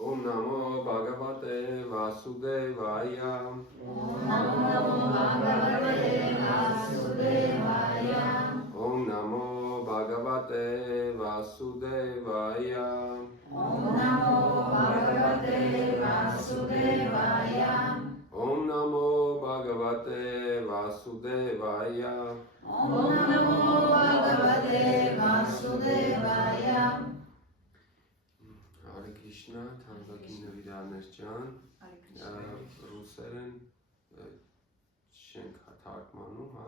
Om Namo Bhagavate Vasudevaya. Om Namo Bhagavate Vasudevaya. Om Namo Bhagavate Vasudevaya. Om Namo Bhagavate Vasudevaya. Om Namo Bhagavate Vasudevaya. Om Namo Bhagavate Vasudevaya. Hare Krishna, թանկագին նվիրալներ ջան, ռուսերեն չենք թարգմանում, հա։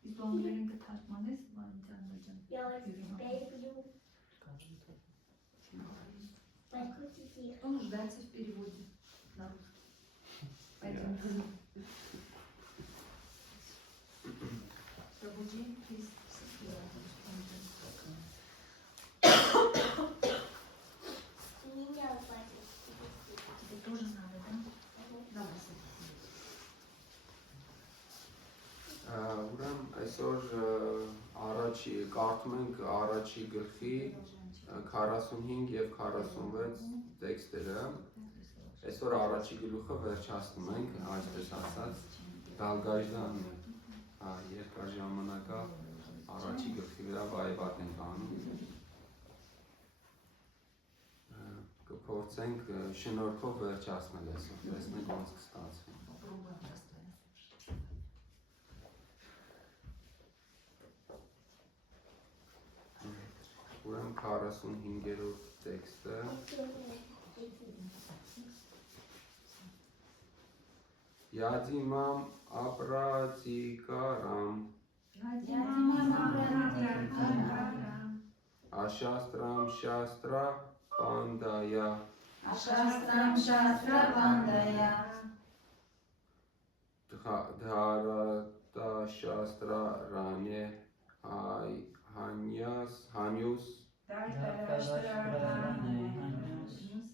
Իսկ դու անգլերեն կթարգմանես, Վանջան ջան։ Он нуждается в переводе на русский. Поэтому пробуждение есть. Тебе тоже надо, да? Давай Ուրեմն այսօր առաջի կարդում ենք առաջի գլխի 45 եւ 46 տեքստերը։ Այսօր առաջի գլուխը վերջացնում ենք, այսպես ասած, դալգաժդան երկար ժամանակա առաջի գլխի վրա վայբատ ենք անում։ Կփորձենք շնորհքով վերջացնել այսօր, տեսնենք ոնց կստացվի։ Ուրեմն 45-րդ տեքստը Յադիմամ ապրատիկարամ Աշաստրամ շաստրա պանդայա Ashastram Shastra Bandaya. Dharata shastra rane hanyus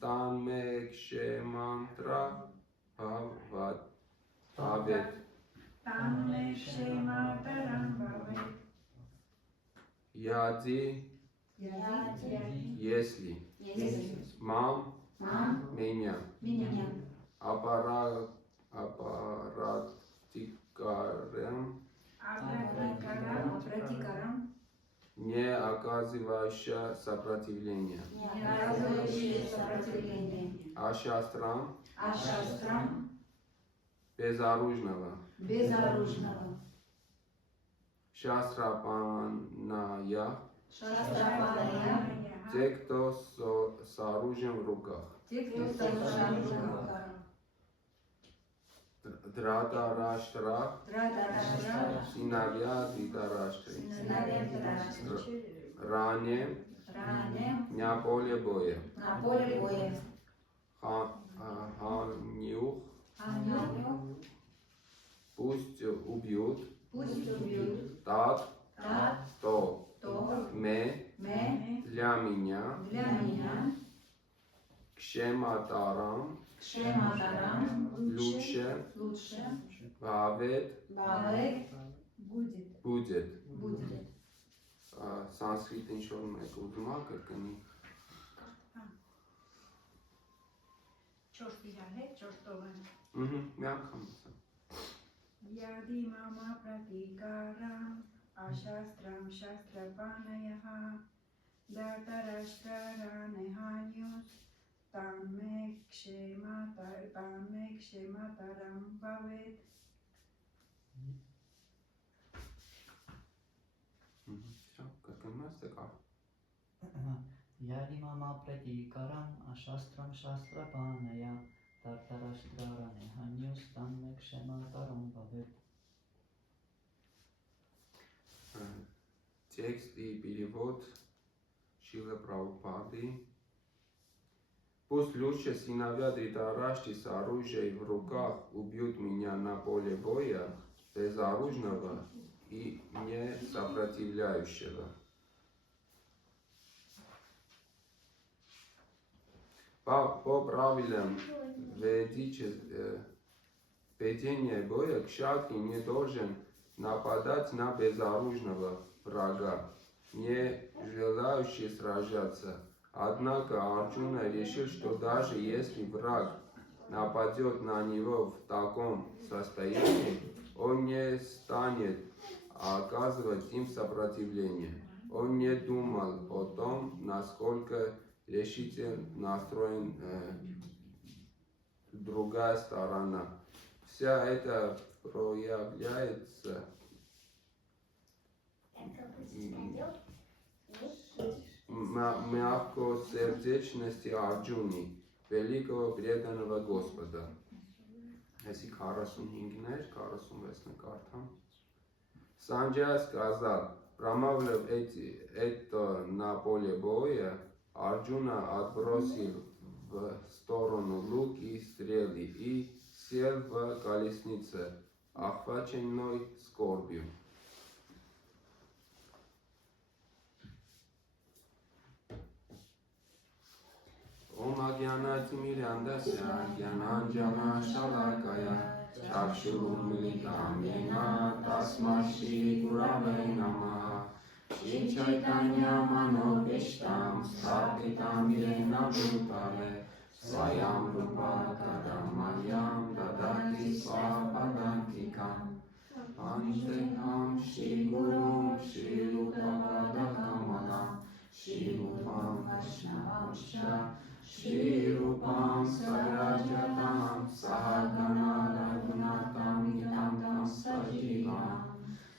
Tanme kshemantra bhavet Yadi если мам меня аппаратикарем не оказывающая сопротивления Ашастрам безоружного Шастрапаная те, кто с оружием в руках. Дратараштра, сыновья Дритараштры. Ранее, на поле боя. Ханюх, пусть убьют. Так, то, для меня, кшематарам, лучше, бавет, будет. Санскрит ինչ-որ մեկ ուզում ա կրկնի։ 4 իրար հետ, 4 տողան։ Մի անգամ ասա։ Յադիմամ ապրատիկարամ Ashastram Shastrapanaya Dartarashtarane Hanyus Tamme Kshemataram Bhavet Յադիմամ ապրատիկարամ Ashastram Shastrapanaya Dartarashtarane Hanyus Tamme Kshemataram Bhavet Текст и перевод Шрила Прабхупады. Пусть лучше сыновья Дритарашти с оружием в руках убьют меня на поле боя, безоружного и не сопротивляющего. По правилам Поведение боя, к счастью, не должен нападать на безоружного врага, не желающий сражаться. Однако Арджуна решил, что даже если враг нападет на него в таком состоянии, он не станет оказывать им сопротивление. Он не думал о том, насколько решительно настроен другая сторона. Вся это проявляется мягкосердечности Арджуни, великого преданного Господа. Если 45-ներ, 46 карта. Санджая сказал, промавлив это на поле боя, Арджуна отбросил в сторону лук и стрелы и сел в колеснице, охваченной скорбью. Om Agyanatimirandasya Gyananjana Shalakaya Chakshurun Militam Yena Tasma Shri Gurave Namaha Shri Chaitanya Manobishtam Sthapitam Yena Bhutale Swayam Rupa Kadamayam Dadati Swapadantikam Panchekam Shri Gurum Shri Rupapada Kamalam Shri Rupam Vaishnavamscha Shri Rupam Sagrajatam Sahagana Raghunatam Nitamtam Sajivam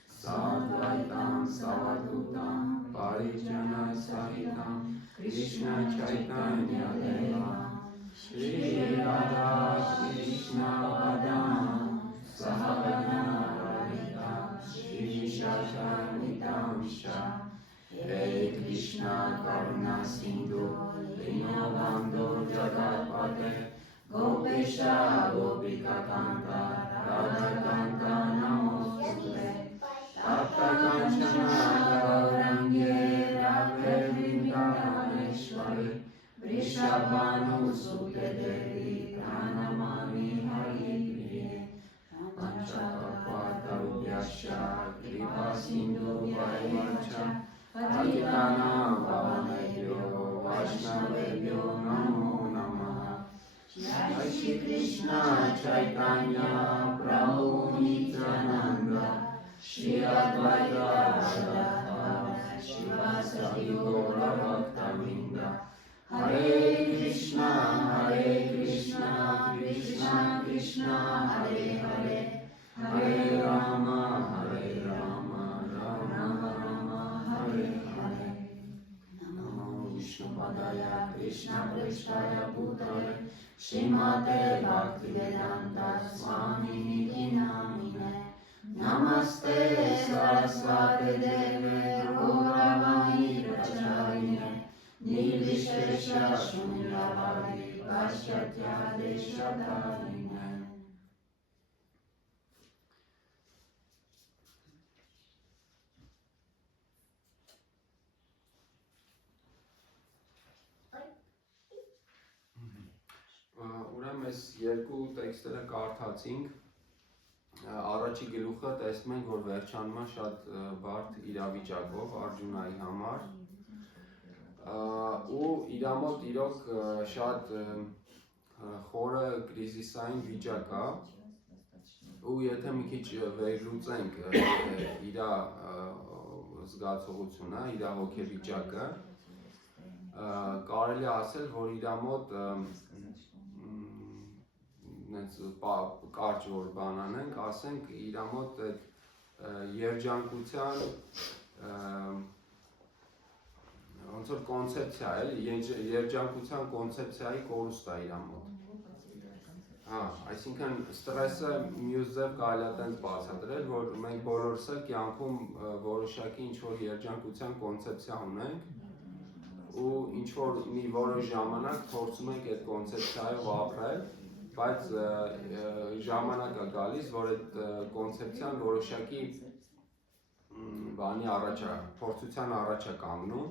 Sadvaitam Savadutam Parijana Sahitam Krishna Chaitanya Devam Shri Radha Krishna Padam Sahagana Radhitam Shri Shashanitam Shah Hey Krishna Karuna Sindhu Dinobandhu Jagatpate Gopesha Gopika Kanta Radha Kanta Namostute Tapta Kanchana Gaurange Radhe Vrindavaneshwari Vrishabhanu Sute Devi Pranamami Hari Priye Panchatattva Rubhyascha Kripa Sindhu Vaivaccha Patitana Pavanebhyo Vaishnavebhyo Namo Namaha Jai Shri Krishna Chaitanya Prabhu Nityananda Shri Advaita Gadadhara Shivasati Gaura Bhaktavinda Hare Krishna Krishna Krishna Hare Hare Hare Rama Padaya Krishna Prasthaya Bhutale Srimate Bhaktivedanta Swami Niti Namine Namaste Saraswati Deve Gauravani Pracharine Nirvishesha Shunyavadi Paschatya Deshatarine. Ուրեմն այս երկու տեքստերը կարդացինք առաջի գլուխը տեսնում ենք որ վերջանում է շատ բարդ իրավիճակով Արջունայի համար ու իր մոտ իրոք շատ խորը կրիզիսային վիճակ է ու եթե մի քիչ վերլուծենք իր զգացողությունը, իր հոգեվիճակը կարելի է ասել որ իր մոտ կարճ որ բան անենք, ասենք իր մոտ երջանկության ոնց որ կոնցեպցիա է, երջանկության կոնցեպցիայի կորուստ է իր մոտ։ Այսինքն ստրեսը մյուս ձև կարելի է տենց բացատրել, որ մենք բոլորս էլ կյանքում որոշակի ինչ-որ երջանկության կոնցեպցիա ունենք ու ինչ-որ մի որոշ ժամանակ փորձում ենք այդ կոնցեպցիայով ապրել բայց ժամանակ է գալիս, որ այդ կոնցեպցիան որոշակի բանի առաջ է, փորձության առաջ է կանգնում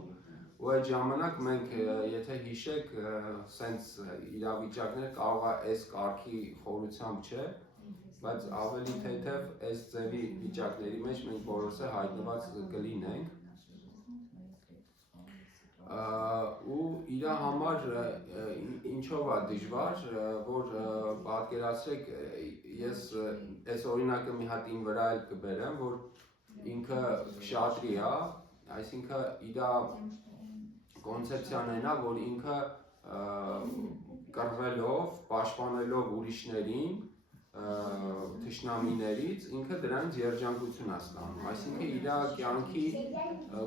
ու այդ ժամանակ մենք եթե հիշեք սենց իրավիճակներ կարող է այս կարգի խորությամբ չէ, բայց ավելի թեթև այս ձևի վիճակների մեջ մենք բոլորս է հայտնված կլինենք ու իր համար ինչով է դժվար, որ պատկերացրեք ես այս օրինակը մի հատ ին վրա էլ կբերեմ, որ ինքը քշատրի է, այսինքն իր կոնցեպցիան այն է, որ ինքը կռվելով, պաշտպանելով ուրիշներին թշնամիներից ինքը դրանց երջանկություն է ստանում, այսինքն իր կյանքի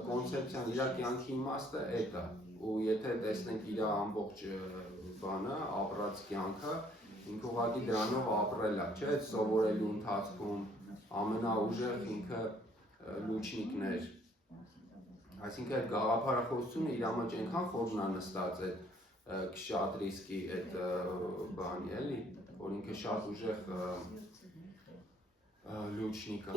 կոնցեպցիան, իր կյանքի իմաստը էդ է ու եթե տեսնենք իր ամբողջ բանը, ապրած կյանքը, ինքը ուղղակի դրանով ապրել է, չէ՞, սովորելու ընթացքում ամենաուժեղ ինքը լուչնիկն էր, այսինքն այդ գաղափարախոսությունը իր մեջ այնքան խորն է նստած այդ քշատրիսկի այդ բանի էլի, որ ինքը շատ ուժեղ լուչնիկ է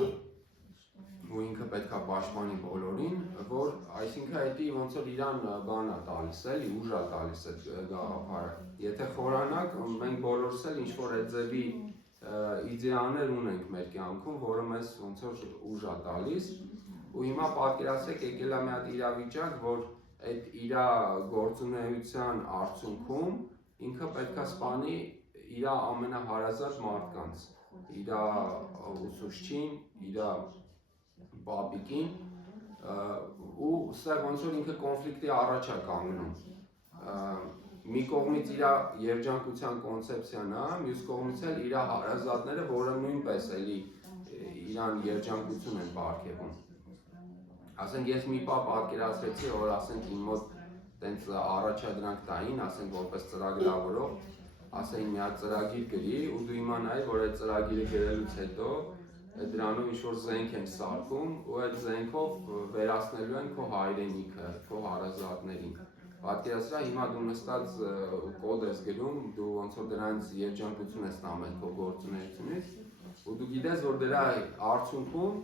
ու ինքը պետք է պաշտպանի բոլորին, որ այսինքն այդի ոնց որ իրան բան է տալիս էլի, ուժ է տալիս այդ գաղափարը, եթե խորանանք մենք բոլորս էլ ինչ-որ այդ ձևի իդեաներ ունենք մեր կյանքում, որը մեզ ոնց որ ուժ է տալիս ու հիմա պատկերացրեք եկել է մի հատ իրավիճակ, որ այդ իր գործունեության արդյունքում ինքը պետք է սպանի իր ամենահարազատ մարդկանց, իր ուսուցչին, իր պապիկին ու սա ոնց որ ինքը կոնֆլիկտի առաջ է կանգնում մի կողմից իր երջանկության կոնցեպցիան է, մյուս կողմից էլ իր հարազատները, որը նույնպես էլի իրան երջանկություն են պարգևում ասենք ես մի պահ պատկերացրեցի, որ ասենք իմ մոտ տենց առաջադրանք տային, ասենք որպես ծրագրավորող ասենք մի հատ ծրագիր գրի ու դու իմանայի, որ այդ ծրագիրը գրելուց հետո դրանով ինչ-որ զենք են սարքում ու այդ զենքով վերացնելու են քո հայրենիքը, քո հարազատներին պատկերացրա հիմա դու նստած կոդ ես գրում, դու ոնց որ դրանց երջանկություն ես ստանում քո գործունեությունից ու դու գիտես, որ դրա արդյունքում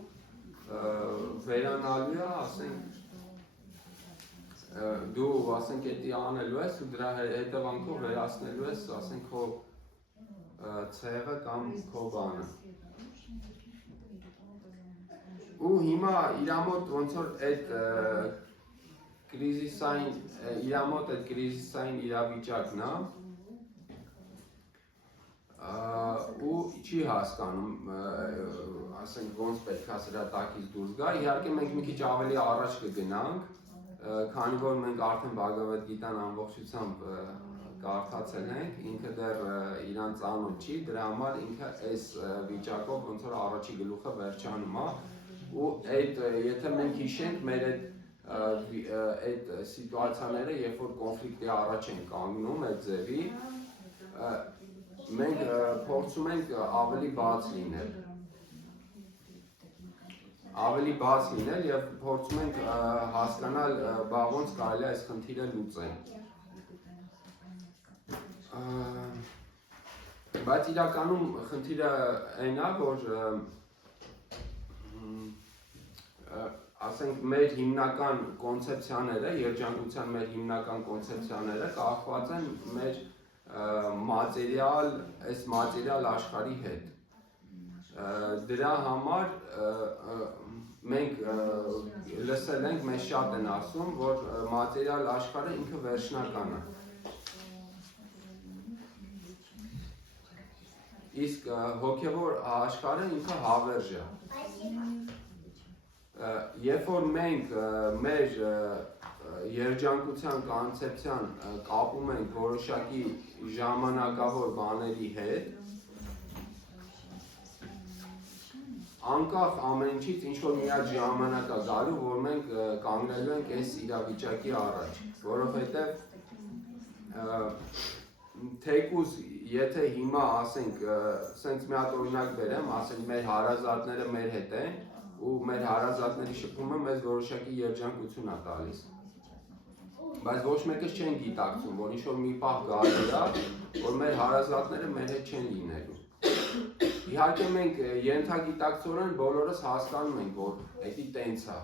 վերանալու է, ասենք դու ասենք էդի անելու ես ու դրա հետևանքով վերացնելու ես, ասենք քո ցեղը կամ քո բանը ու հիմա իր մոտ ոնց որ այդ կրիզիսային իրավիճակն է ու չի հասկանում, ասենք ոնց պետք է սրա տակից դուրս գա, իհարկե մենք մի քիչ ավելի առաջ կգնանք, քանի որ մենք արդեն Բhagavad Gita-ն ամբողջությամբ կարդացել ենք, ինքը դեռ իրան ծանոթ չի, դրա համար ինքը այս վիճակով ոնց որ առաջի գլուխը վերջանում է ու այդ եթե մենք հիշենք մեր այդ սիտուացիաները, երբ որ կոնֆլիկտի առաջ են կանգնում այդ ձևի, մենք փորձում ենք ավելի բաց լինել եւ փորձում ենք հասկանալ ոնց կարելի է այս խնդիրը լուծել։ Բայց իրականում խնդիրը այն է, որ ասենք մեր հիմնական կոնցեպցիաները, երջանկության մեր հիմնական կոնցեպցիաները կախված են մեր այս մատերիալ աշխարհի հետ։ Դրա համար մենք լսել ենք, մեզ շատ են ասում, որ մատերիալ աշխարհը ինքը վերջնական է։ Իսկ հոգևոր աշխարհը ինքը հավերժ է։ Երբ որ մենք մեր երջանկության կոնցեպցիան կապում ենք որոշակի ժամանակավոր բաների հետ, անկախ ամեն ինչից ինչ-որ մի հատ ժամանակ է գալու, որ մենք կանգնելու ենք այս իրավիճակի առաջ, որովհետև թեկուզ եթե հիմա ասենք, սենց մի հատ օրինակ բերեմ, ասենք մեր հարազատները մեր հետ են ու մեր հարազատների շփումը մեզ որոշակի երջանկություն է տալիս։ Բայց ոչ մեկս չեն գիտակցում, որ ինչ-որ մի պահ գալու է, որ մեր հարազատները մեր հետ չեն լինելու։ Իհարկե մենք ենթագիտակցորեն բոլորս հասկանում ենք, որ էդի տենց է։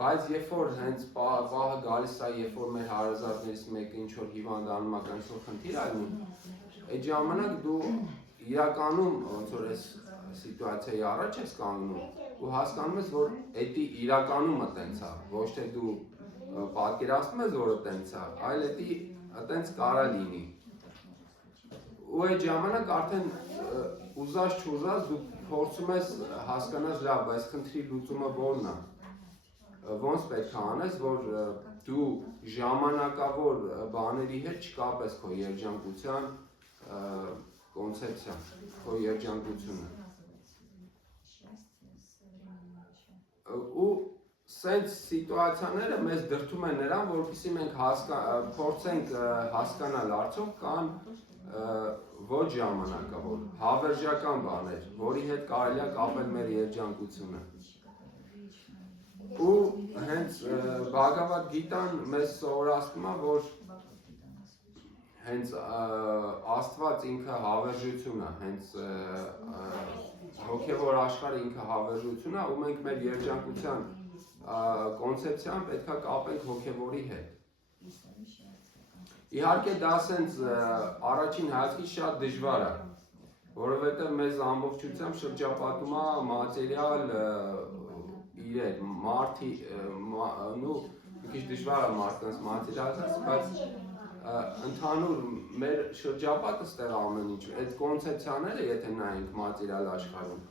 Բայց երբ որ հենց պահը գալիս է, երբ որ մեր հարազատներից մեկը ինչ-որ հիվանդանում է կամ ինչ-որ խնդիր է լինում, այդ ժամանակ դու իրականում ոնց որ այս սիտուացիայի առաջ ես կանգնում ու հասկանում ես որ էդի իրականում տենց է ոչ թե դու պատկերացնում ես որ տենց է այլ էդի տենց կարա լինի ու այդ ժամանակ արդեն ուզած չուզած դու փորձում ես հասկանալ լավ բայց խնդրի լուծումը որն է ոնց պետք է անես որ դու ժամանակավոր բաների հետ չկապես քո երջանկության կոնցեպցիան, քո երջանկությունը ու սենց սիտուացիաները մեզ դրդում են նրան, որպեսզի մենք փորձենք հասկանալ արդյոք կան ոչ ժամանակավոր, հավերժական բաներ, որի հետ կարելի է կապել մեր երջանկությունը ու հենց Բհագավադ Գիտան մեզ սովորացնում է, որ հենց Աստված ինքը հավերժություն է, հենց հոգևոր աշխարհը ինքը հավերժություն է ու մենք մեր երջանկության կոնցեպցիան պետք է կապենք հոգևորի հետ։ Իհարկե դա սենց առաջին հայացքից շատ դժվար է, որովհետև մեզ ամբողջությամբ շրջապատում է մատերիալ իրեր, մարդի, նու մի քիչ դժվար է մարդկանց մատերիալը, բայց ընդհանուր մեր շրջապատը ստեղ ամեն ինչ, այդ կոնցեպցիաները եթե նայենք մատերիալ աշխարհում,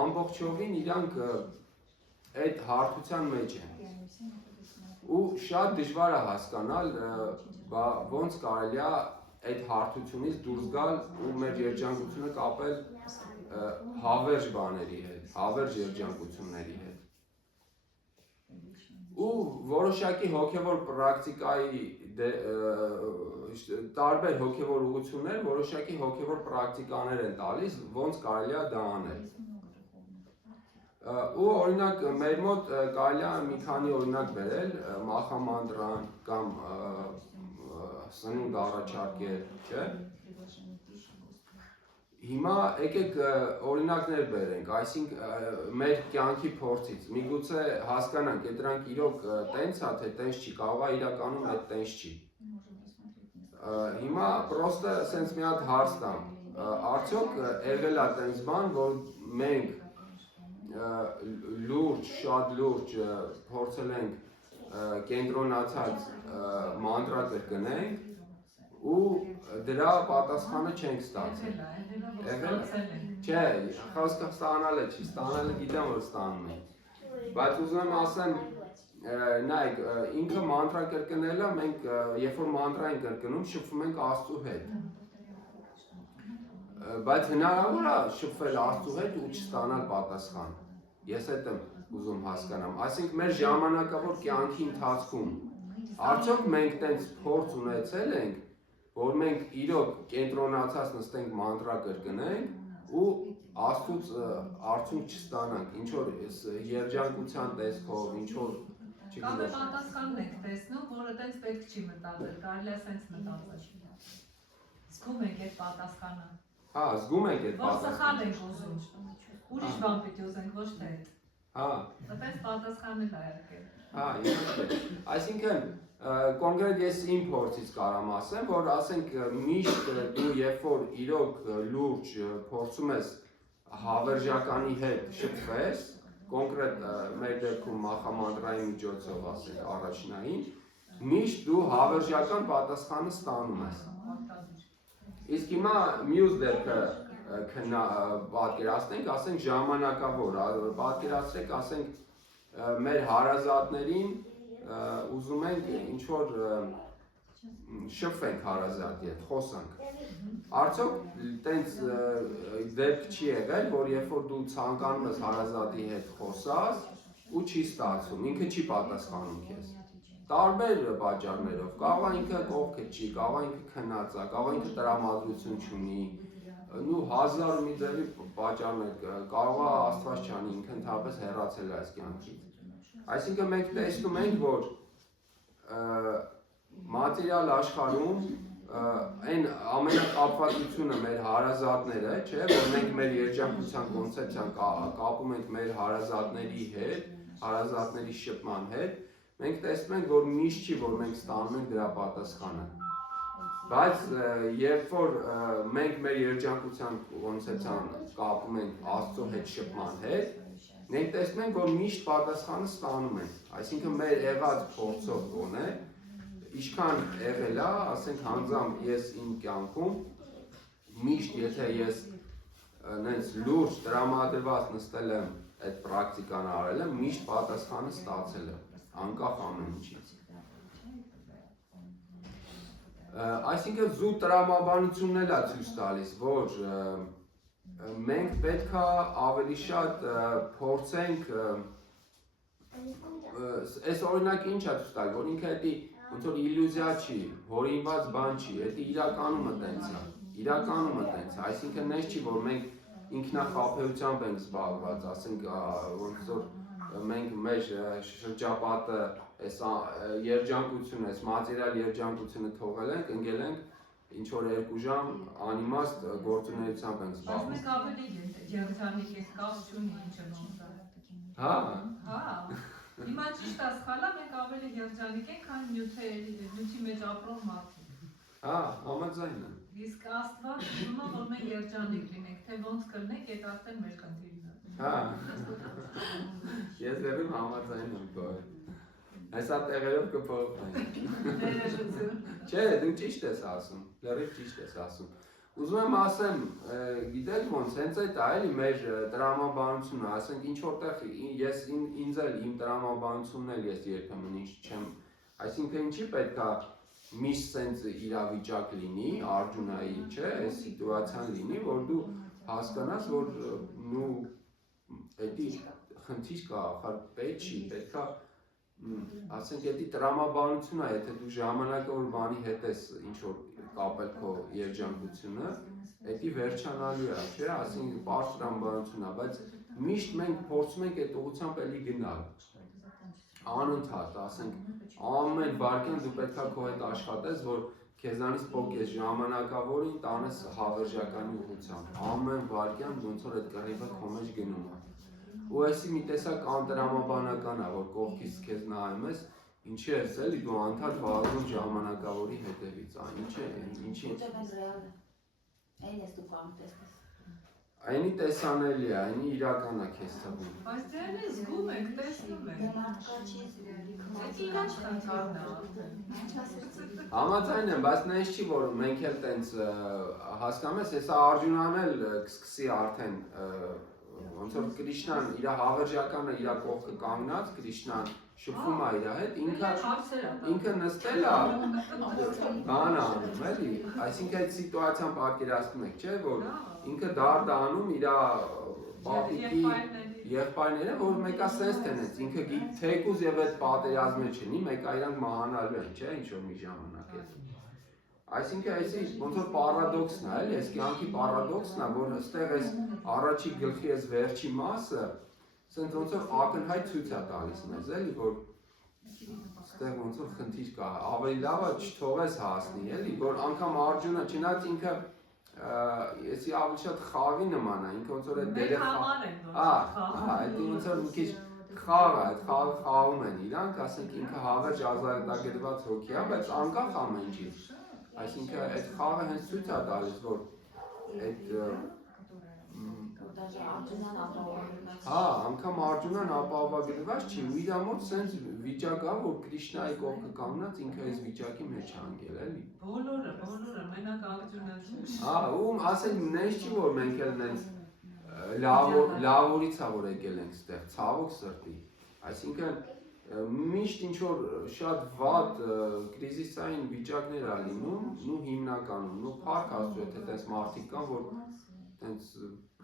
ամբողջովին իրանք այդ հարթության մեջ են ու շատ դժվար է հասկանալ ոնց կարելի է այդ հարթությունից դուրս գալ ու մեր երջանկությունը կապել հավերժ բաների հետ, հավերժ երջանկությունների հետ ու որոշակի հոգևոր պրակտիկայի տարբեր հոգևոր ուղղություններ որոշակի հոգևոր պրակտիկաներ են տալիս ոնց կարելի է դա անել ու օրինակ մեր մոտ կարելի է մի քանի օրինակ բերել մախամանդրան կամ սնունդ առաջարկել, չէ՞։ Հիմա եկեք օրինակներ բերենք, այսինքն մեր կյանքի փորձից, միգուցե հասկանանք, այդ դրանք իրոք տենց է, թե տենց չի, կարող է իրականում այդ տենց չի։ Հիմա պրոստը սենց մի հատ հարց տամ, արդյոք եղել է տենց բան, որ մենք լուրջ, շատ լուրջ փորձել ենք կենտրոնացած մանտրա կրկնենք ու դրա պատասխանը չենք ստացել։ Եղել է։ Չէ, խոսքը ստանալը չի, ստանալը գիտեմ որ ստանում ենք։ Բայց ուզում եմ ասեմ, նայեք, ինքը մանտրա կրկնելը մենք երբ որ մանտրա ենք կրկնում, շփվում ենք Աստծու հետ։ Բայց հնարավոր է շփվել Աստծու հետ ու չստանալ պատասխան։ Ես այդ եմ ուզում հասկանամ։ Այսինքն մեր ժամանակավոր կյանքի ընթացքում արդյոք մենք տենց փորձ ունեցել ենք որ մենք իրոք կենտրոնացած նստենք մանտրա կրկնենք ու Աստծուց արդյունք չստանանք, ինչ որ երջանկության տեսքով, ինչ որ Կամ պատասխանն եք տեսնում, որը տենց պետք չի մտածել, կարելի է սենց մտածել։ Զգում եք այդ պատասխանը։ Հա, զգում եք այդ Որ սխալ ենք ուզում։ Ուրիշ բան պիտի ուզենք, ոչ թե այդ։ Հա։ Այդպես պատասխանել է արկել։ Հա, իհարկե։ Այսինքն կոնկրետ ես իմ փորձից կարամ ասեմ, որ ասենք միշտ դու երբ որ իրոք լուրջ փորձում ես հավերժականի հետ շփվես, կոնկրետ մեր դեպքում մախամանդրայի միջոցով ասենք առաջնային, միշտ դու հավերժական պատասխանը ստանում ես։ Իսկ հիմա մյուս դեպքը պատկերացնենք, ասենք ժամանակավոր, պատկերացրեք, ասենք մեր հարազատներին ուզում ենք ինչ-որ շփվենք հարազատի հետ, խոսանք։ Արդյոք տենց դեպք չի եղել, որ երբ որ դու ցանկանում ես հարազատի հետ խոսաս ու չի ստացում, ինքը չի պատասխանում քեզ։ Տարբեր պատճառներով, կարող է ինքը կողքը չի, կարող է ինքը քնած է, կարող է ինքը տրամադրություն չունի, նու հազար մի ձևի պատճառներ, կարող է Աստված չանի, ինքը ընդհանրապես հեռացել է այս կյանքից։ Այսինքն մենք տեսնում ենք, որ մատերիալ աշխարհում այն ամենակապվածությունը մեր հարազատները, չէ, որ մենք մեր երջանկության կոնցեպցիան կապում ենք մեր հարազատների հետ, հարազատների շփման հետ, մենք տեսնում ենք, որ միշտ չի, որ մենք ստանում ենք դրա պատասխանը։ Բայց երբ որ մենք մեր երջանկության կոնցեպցիան կապում ենք Աստծո հետ շփման հետ, մենք տեսնում ենք, որ միշտ պատասխանը ստանում ենք։ Այսինքն մեր եղած փորձով գոնե, ինչքան եղել է, ասենք հանձամբ ես իմ կյանքում միշտ եթե ես նենց լուրջ տրամադրված նստել եմ այդ պրակտիկան արել եմ, միշտ պատասխանը ստացել եմ, անկախ ամեն ինչից։ Այսինքն զուտ տրամաբանությունն էլ է ցույց տալիս, որ մենք պետք է ավելի շատ փորձենք այս օրինակը ինչ է ցույց տալի, որ ինքը դա ոնց որ իլյուզիա չի, հորինված բան չի, դա իրականում տենց է, այսինքն նես չի, որ մենք ինքնախաբեությամբ ենք զբաղված, ասենք ոնց որ մենք մեր շրջապատը այս երջանկությունը, այս մատերիալ երջանկությունը թողել ենք, ընկել ենք ինչ որ 2 ժամ անիմաստ գործունեությամբ ենք զբաղվում։ Բայց մենք ավելի երջանիկ ենք, կապ չունի ինչը ոնց է։ Հա։ Հա։ Հիմա ճիշտ է սխալա, մենք ավելի երջանիկ ենք, քան նյութի մեջ ապրող մարդիկ։ Հա, համաձայն եմ։ Իսկ Աստված ուզում է, որ մենք երջանիկ լինենք, թե ոնց կլինենք, այդ արդեն մեր խնդիրն է։ Հա։ Ես լրիվ համաձայն եմ քո հետ։ Այսա տեղերով կփոխվենք։ Չէ, դու ճիշտ ես ասում, լրիվ ճիշտ ես ասում։ Ուզում եմ ասեմ, գիտեք ոնց, հենց այդ է էլի մեր տրամաբանությունը, ասենք ինչ որտեղ ես ինձ էլ իմ տրամաբանությունն էլ ես երբեմն ինչ չեմ, այսինքն ինչի պետք է միշտ սենց իրավիճակ լինի, Արգյունայի, չէ, այս սիտուացիան լինի, որ դու հասկանաս, որ նու էդի խնդիր կա, ախր պետք չի, պետք է ասենք էդի տրամաբանություն է, եթե դու ժամանակավոր բանի հետ ես ինչ որ կապել քո երջանկությունը, էդի վերջանալու է, չէ, ասենք պարզ տրամաբանություն է, բայց միշտ մենք փորձում ենք այդ ուղղությամբ էլի գնալ։ Անընդհատ, ասենք ամեն վարքյան դու պետք է քո հետ աշխատես, որ քեզանից փոքր ժամանակավորին տանես հավերժականի ուղղությամբ։ Ամեն վարքյան ոնց որ այդ կռիվը քո մեջ գնում է։ Ու այսի մի տեսակ անտրամաբանական է, որ կողքից քեզ նայում ես, ինչի ես էլի դու անդադ վազում ժամանակավորի հետևից, ինչի։ Այն ես դու կամ տեսնես։ Այնի տեսանելի է, այնի իրական է քեզ թվում։ Բայց դեռ է զգում ենք, տեսնում ենք։ Դա իրաց խնդիրն է։ Համաձայն եմ, բայց նա չի, որ մենք էլ տենց հասկանում ես, հեսա Արգյունան էլ կսկսի արդեն ոնց որ Կրիշնան իր հավերժականը իր կողքը կանգնած, Կրիշնան շփվում է իր հետ, ինքը նստել է, բան անում, էլի, այսինքն այդ սիտուացիան պատկերացնում եք, չէ, որ ինքը դարդ անում իր պապիկի եղբայրները, որ մեկը սենց տենեց, ինքը թեկուզ եւ այդ պատերազմը չնի, մեկը իրանք մահանալու են, չէ, ինչ որ մի ժամանակ է։ Այսինքն այսի ոնց որ պարադոքսն է, էլի, այս կյանքի պարադոքսն է, որ այստեղ այս առաջի գլխի այս վերջի մասը, սենց ոնց որ ակնհայտ ցույց է տալիս մեզ, էլի, որ այստեղ ոնց որ խնդիր կա, ավելի լավ է չթողես հասնի, էլի, որ անգամ Արգյունը չնայած ինքը եսի ավելի շատ խաղի նման է, ինքը ոնց որ այդ դերը այդ ոնց որ մի քիչ խաղ է, այդ խաղը խաղում են իրանք, ասենք ինքը հավերժ ազատագրված հոգի է, բայց անկախ ամեն ինչից։ Այսինքն այդ խաղը հենց ցույց է տալիս, որ այդ հա, անգամ Արգյունան ապահովագրված չի, ու իր մոտ սենց վիճակ է, որ Կրիշնայի կողքը կանգնած ինքը այս վիճակի մեջ է անգել, էլի։ Բոլորը, մենակ Արգյունան չի։ Հա, ու ասենք նենց չի, որ մենք էլ նենց լավորից է, որ եկել ենք ստեղ, ցավոք սրտի։ Այսինքն միշտ ինչ որ շատ վատ կրիզիսային վիճակներ ա լինում, նու հիմնականում, նու փառք Աստծո, եթե տես մարդիկ կան, որ տենց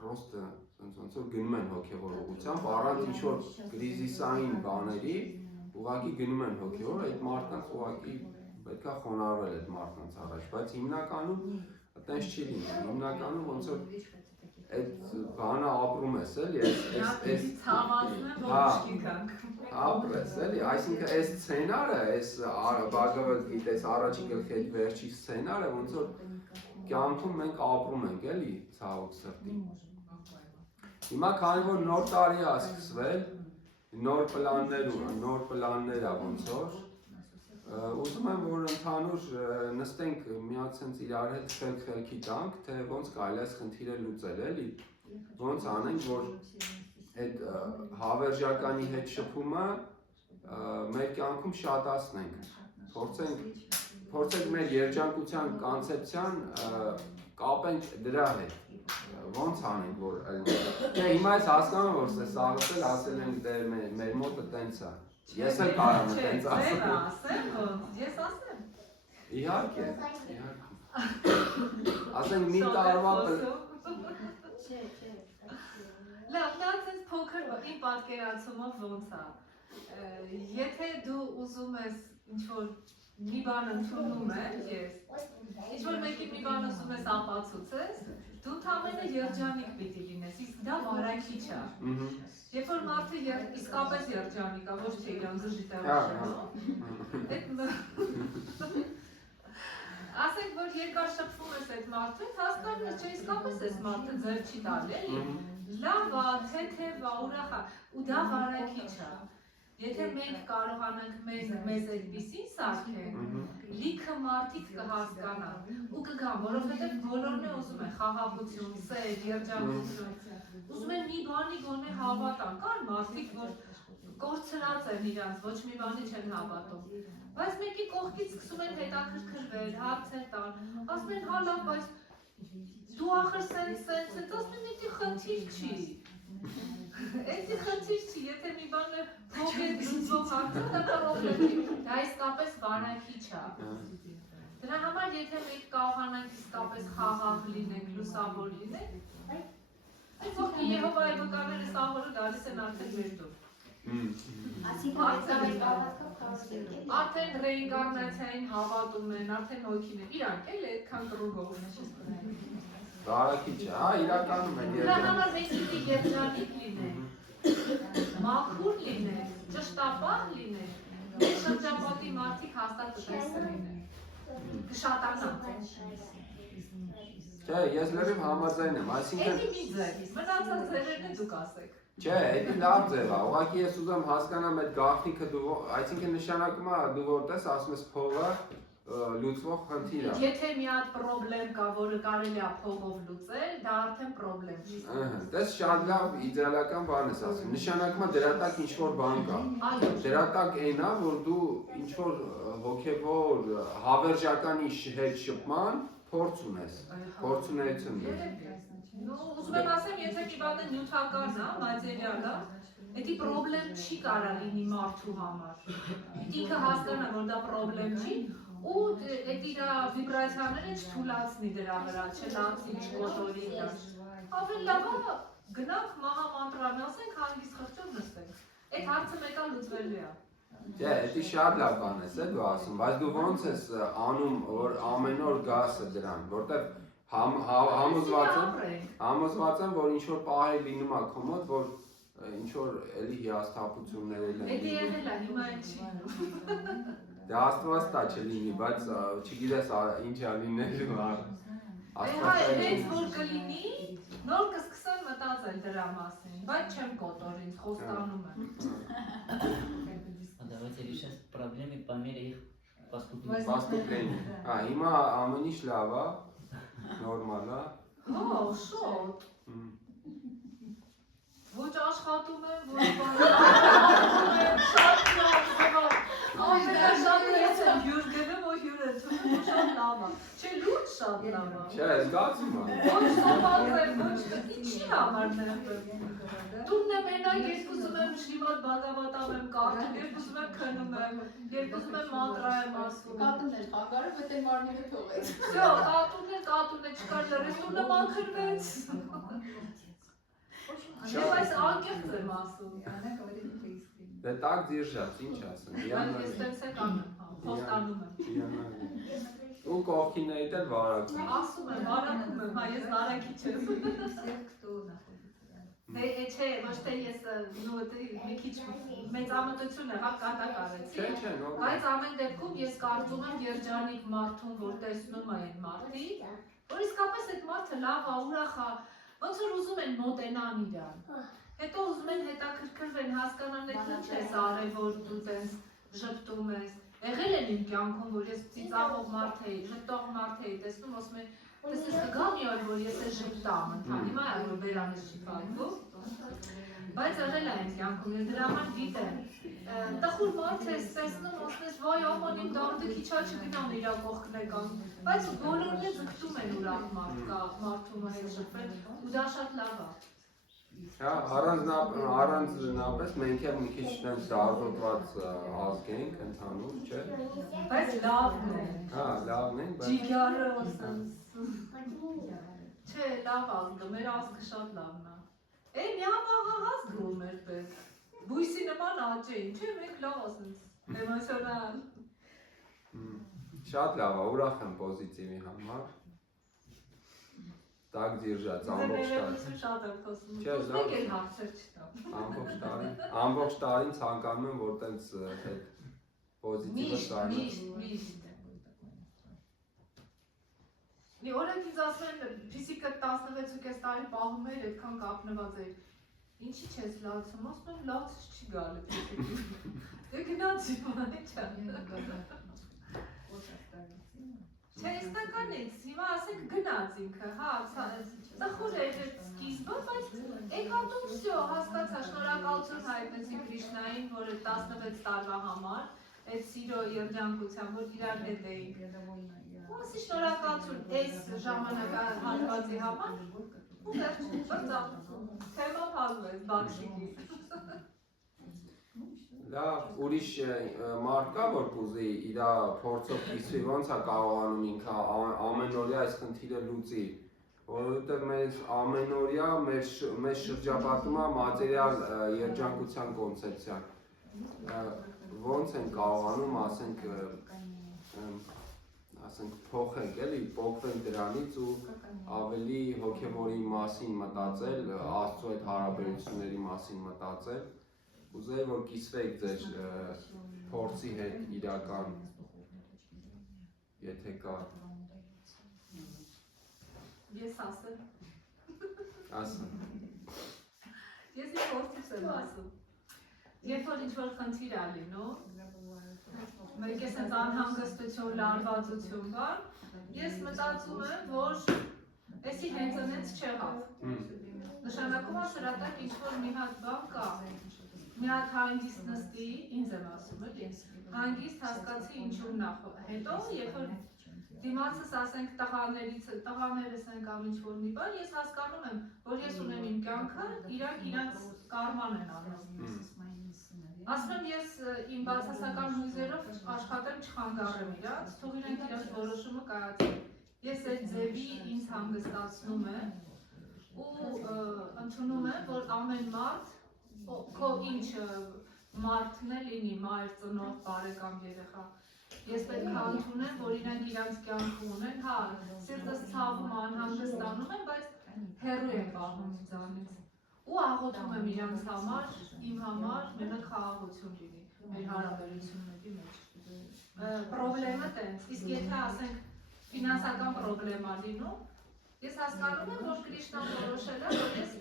պրոստը ոնց որ գնում են հոգևոր ուղղությամբ, առանց ինչ որ կրիզիսային բաների, ուղղակի գնում են հոգևոր, այդ մարդկանց ուղղակի պետք է խոնարհվել այդ մարդկանց առաջ, բայց հիմնականում տենց չի լինում, հիմնականում ոնց որ այդ բանը ապրում ես էլի, այս ցավացնեմ ողջի կանք։ Ապրես էլի, այսինքն այս սցենարը, այս Բhagavad Gita, այս առաջի գլխի այդ վերջի սցենարը ոնց որ կյանքում մենք ապրում ենք էլի, ցավոք սրտի։ Հիմա քանի որ նոր տարի է սկսվել, նոր պլաններ ոնց որ Ուզում եմ որ ընդհանուր նստենք միացած իրար հետ խելքի տանք, թե ոնց կարելի է այս խնդիրը լուծել, էլի, ոնց անենք, որ այդ հավերժականի հետ շփումը մեր կյանքում շատացնենք, փորձենք մեր երջանկության կոնցեպցիան կապենք դրա հետ, ոնց անենք, որ հիմա ես հասկանում որ սաղսել ասել են մեր մոտը տենց է, ես էլ կարող եմ տենց ասել, ես ասեմ, իհարկե, ասենք մի տարվա լավ, դա ցենց փոքր իմ պատկերացումով ոնց է, եթե դու ուզում ես ինչ-որ մի բան ընդունում ես, ինչ-որ մեկի մի բան ուզում ես ապացուցես, դու ընդամենը երջանիկ պիտի լինես, իսկ դա վարակիչ է, երբ որ մարդը իսկապես երջանիկ է, ոչ թե իրան գժի տեղաշնորհ, ասենք որ երկար շփվում ես այդ մարդու հետ, հասկանում ես, չէ, իսկապես այս մարդը ձեր չի տալի, էլի, լավ է, թեթև է, ուրախ է, ու դա վարակիչ է։ Եթե մենք կարողանանք մեզ այդպիսին սարքենք, լիքը մարդիկ կհասկանան ու կգան, որովհետև բոլորն է ուզում են խաղաղություն, սեր, երջանկություն, ուզում են մի բանի գոնե հավատան, կան մարդիկ, որ կորցրած են իրանց, ոչ մի բանի չեն հավատում, բայց մեկի կողքից սկսում են հետաքրքրվել, հարցեր տան, ասում են հա լավ, բայց դու ախր սենց, ասում են էդի խնդիր չի, Էդի խնդիր չի, եթե մի բանը փոքր լուծվող հարցը, դա պրոբլեմ չի, դա իսկապես վարակիչ է։ Դրա համար եթե մենք կարողանանք իսկապես խաղաղ լինենք, լուսավոր լինենք, այդ ողքի Եհովայի վկաները սահորը գալիս են արդեն մեր դուր։ Արդեն ռեինկարնացիային հավատում են, արդեն հոգին են, իրանք էլ այդքան կրուգով։ Վարակիչ է, հա, իրականում են Դրա համար մենք պիտի երջանիկ լինենք, մաքուր լինենք, ճշտապահ լինենք, մեր շրջապատի մարդիկ հաստատ կտեսնեն լինենք, կշատանան։ Չէ, ես լրիվ համաձայն եմ, այսինքն… Էդի մի ձև, մնացած ձևերն է դուք ասեք։ Չէ, էդի լավ ձև է, ուղղակի ես ուզում հասկանամ այդ գաղտնիքը դու, այսինքն նշանակում է դու որտես ասում ես փողը լուծվող խնդիր է։ Եթե մի հատ պրոբլեմ կա, որը կարելի է փողով լուծել, դա արդեն պրոբլեմ չի։ Դες շատ լավ իդեալական բան ես ասում, նշանակում է դրա տակ ինչ-որ բան կա։ Դրա տակ այն է, որ դու ինչ-որ հոգևոր հավերժականի հետ շփման փորձ ունես, փորձունեություն ունես։ Ուզում եմ ասեմ, եթե մի բանը նյութական է, մատերիալ է, Էդի պրոբլեմ չի կարա լինի մարդու համար։ Ինքը հասկանա, որ դա պրոբլեմ չի, ու այդ իր վիբրացիաները չթուլացնի դրա վրա, չլացի, չկոտորի դա։ Ավելի լավ է գնանք մահամանտրան ասենք, հանգիստ խղճով նստենք։ Այդ հարցը մեկա լուծվելու է։ Դե, էդի շատ լավ բան ես դու ասում, բայց դու ոնց ես անում, որ ամեն օր գաս դրան, որտեղ համոզված եմ, որ ինչ-որ պահեր լինում է քո մոտ, որ ինչ-որ էլի հիասթափություններ էլ են։ Էդի եղել է, հիմա են չի։ Դե Աստված տա չլինի, բայց չգիտես ինչ է լինելու։ Հա, հենց որ կլինի, նոր կսկսեմ մտածել դրա մասին, բայց չեմ կոտոր, ինձ խոստանում եմ։ Давайте решать проблемы по мере их поступления. Поступления։ Հա, հիմա ամեն ինչ լավ է, նորմալ է։ Հո, շոտ։ Ոչ աշխատում եմ, ոչ բանում եմ, շատ լավ զվար։ Շատ ես եմ հյուր գնում ու հյուր եմ թվում, շատ լավ է։ Չէ, լուտ շատ լավ է։ Չէ, զգացում եմ։ Ոչ սոված եմ, ոչ ինչի համար ներդեմ։ Տունն եմ ենակ, երբ ուզում եմ շրիմատ բագավատամ եմ կարդում, երբ ուզում եմ քնում եմ, երբ ուզում եմ մանտրա եմ ասվում։ Կատուն էր խանգարը, վետ են մարմինը թողեց։ Սյո, կատուն է, չկար լրես, տունը մաքրվեց։ Եվ այս անկեղծ եմ ասում։ Դե տակ դիրժած, ինչ ասեմ։ Ես տենց է կանեմ, խոստանում եմ։ Ու կողքիններիդ էլ վարակում։ Ասում եմ, վարակում եմ, հա, ես վարակիչ եմ։ Դե չէ, ոչ թե ես մի քիչ մեծամտություն եղավ կատակ արեցի, բայց ամեն դեպքում ես կարծում եմ երջանիկ մարդուն, որ տեսնում է այն մարդիկ, որ իսկապես այդ մարդը լավ է, ուրախ է, ոնց որ ուզում են մոտենան իրան, հետո ուզում են հետաքրքրվեն, հասկանան այդ ինչ ես արել, որ դու տենց ժպտում ես, Եղել են իմ կյանքում, որ ես ծիծաղող մարդ էի, ժպտող մարդ էի, տեսնում, ասում եմ, տեսես կգա մի օր, որ ես է ժպտամ, ընդհան, հիմա է, որ բերանս չի փակվում, բայց եղել է իմ կյանքում, ես դրա համար գիտեմ, տխուր մարդ ես տեսնում, ասում ես, վայ աման իմ դարդը քիչա չգնան իրա կողքնեկան, բայց բոլորն է ձգտում են ուրախ մարդ կա, մարդու հետ ժպտել, ու դա շատ լավ է։ Հա, առանձնապես մենք էլ մի քիչ դրանց դառնոտված ազգ ենք ընդհանուր, չէ՞։ Բայց լավն է։ Հա, լավն են, բայց Ջիգարը ասենց։ Չէ, լավ ազգը, մեր ազգը շատ լավն է։ Էй, մի ապաղաղազ գրում մեր պես։ Բույսի նման աճ էին, չէ, մենք լավ ասենց, էմոցիոնալ։ շատ լավ է, ուրախ եմ պոզիտիվի համար։ Так держать, ամբողջ տարի։ Շատ եմ խոսում։ Չէ, Ոստիկ էլ հարցեր չտամ։ Ամբողջ տարին ցանկանում եմ, որ տենց հետ պոզիտիվը ստանա։ Միշտ։ Մի օրենք ինձ ասում են, ֆիզիկա 16.5 տարի պահում էր, այդքան կապնված էր։ Ինչի՞ չես լացում, ասում եմ, լացս չի գալի ֆիզիկի։ Դե գնացի, ի՞նչ Չէ, իստականից, հիմա ասենք գնաց ինքը, հա, տխուր էր այդ սկիզբը, բայց եկատում վсё, հասկացա, շնորհակալություն հայտնեցի Կրիշնային, որ 16 տարվա համար, այդ սիրո երջանկության, որ իրար հետ էինք։ Ու ասի շնորհակալություն այս ժամանակահատվածի համար, ու վերջ, բրծավ, թեմա փակվեց բաքսիկի։ Լավ, ուրիշ մարդ կա, որ կուզի իր փորձով կիսվի, ոնց է կարողանում ինքը ամենօրյա այս խնդիրը լուծի, որովհետև մեր ամենօրյա մեր շրջապատում է մատերիալ երջանկության կոնցեպցիան, ոնց են կարողանում, ասենք փոխենք, էլի, փոխվենք դրանից ու ավելի հոգևորի մասին մտածել, Աստծո հետ հարաբերությունների մասին մտածել, Ուզեի, որ կիսվեք ձեր փորձի հետ իրական, եթե կա։ Ես ասեմ։ Ասեմ։ Ես իմ փորձից եմ ասում։ Երբ որ ինչ-որ խնդիր է լինում, մեկ է սենց անհանգստություն, լարվածություն կար, ես մտածում եմ, որ էսի հենց անենց չեղավ։ Նշանակում է սրա տակ ինչ-որ մի հատ բան կա, մի հատ հանգիստ նստի, ինձ եմ ասում էլ, հանգիստ հասկացի ինչումն է, հետո երբ որ դիմացս ասենք տղաներս են կամ ինչ-որ մի բան, ես հասկանում եմ, որ ես ունեմ իմ կյանքը, իրանք իրանց կարման են անում։ Ասում եմ ես իմ բացասական հույզերով աշխատեմ չխանգարեմ իրանց, թող իրանք իրանց որոշումը կայացնեն։ Ես այդ ձևի ինձ հանգստացնում եմ ու ընդունում եմ, որ ամեն մարդ քո ինչ մարդն է լինի, մայր, ծնող, բարեկամ, երեխա։ Ես պետք է ընդունեմ, որ իրանք իրանց կյանքը ունեն, հա, սիրտս ցավում, անհանգստանում եմ, բայց հեռու եմ պահում ինձանից։ Ու աղոթում եմ իրանց համար, իմ համար, մենակ խաղաղություն լինի մեր հարաբերությունների մեջ։ Պրոբլեմը տենց, իսկ եթե ասենք ֆինանսական պրոբլեմա լինում, ես հասկանում եմ, որ Կրիշնան որոշել է, որ ես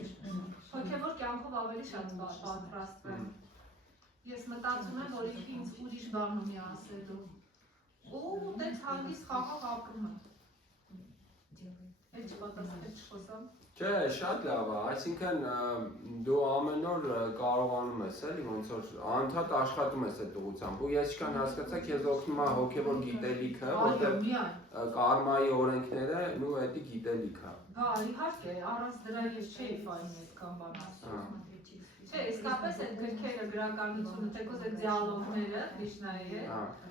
հոգևոր կյանքով ավելի շատ պատրաստվեմ։ Ես մտածում եմ, որ ինձ ուրիշ բան ունի ասելու։ Ու տենց հանգիստ խաղաղ ապրում եմ։ Այդ չխոսամ։ Չէ, շատ լավ է, այսինքն դու ամեն օր կարողանում ես, էլի, ոնց որ անընդհատ աշխատում ես այդ ուղղությամբ, ու ես չկան հասկացա, քեզ օգնում է հոգևոր գիտելիքը, որտեղ կարմայի օրենքները ու էդի գիտելիքը։ Հա, իհարկե, առանց դրա ես չէի ֆայլում այդքան բան ասում։ Չէ, իսկապես այդ գրքերը գրականությունը, թեկուզ այդ դիալոգները Կրիշնայի հետ,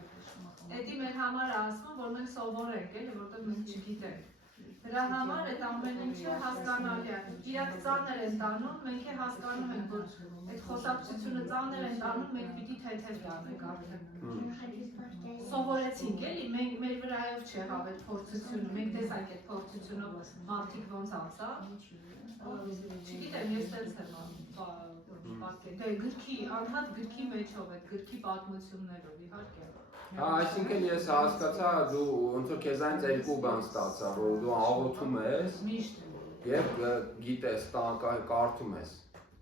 էդի մեր համար ասում, որ մենք սովորենք, էլի, որտեղ մենք չգիտենք։ Դրա համար այդ ամեն ինչը հասկանալի է։ Իրանք ծանր են տանում, մենք էլ հասկանում ենք, որ այդ խոսակցությունը ծանր են տանում, մենք պիտի թեթև տանենք արդեն։ Սովորեցինք, էլի, մեր վրայով չեղավ այդ փորձությունը, մենք տեսանք այդ փորձությունով մարդիկ ոնց անցա։ Չգիտեմ, ես տենց եմ պատկեր, դե գրքի, անհատ գրքի մեջով, այդ գրքի պատմություններով, իհարկե։ Հա, այսինքն ես հասկացա, դու ոնց որ քեզանից երկու բան ստացա, որ դու աղոթում ես միշտ եւ գիտես, կարդում ես։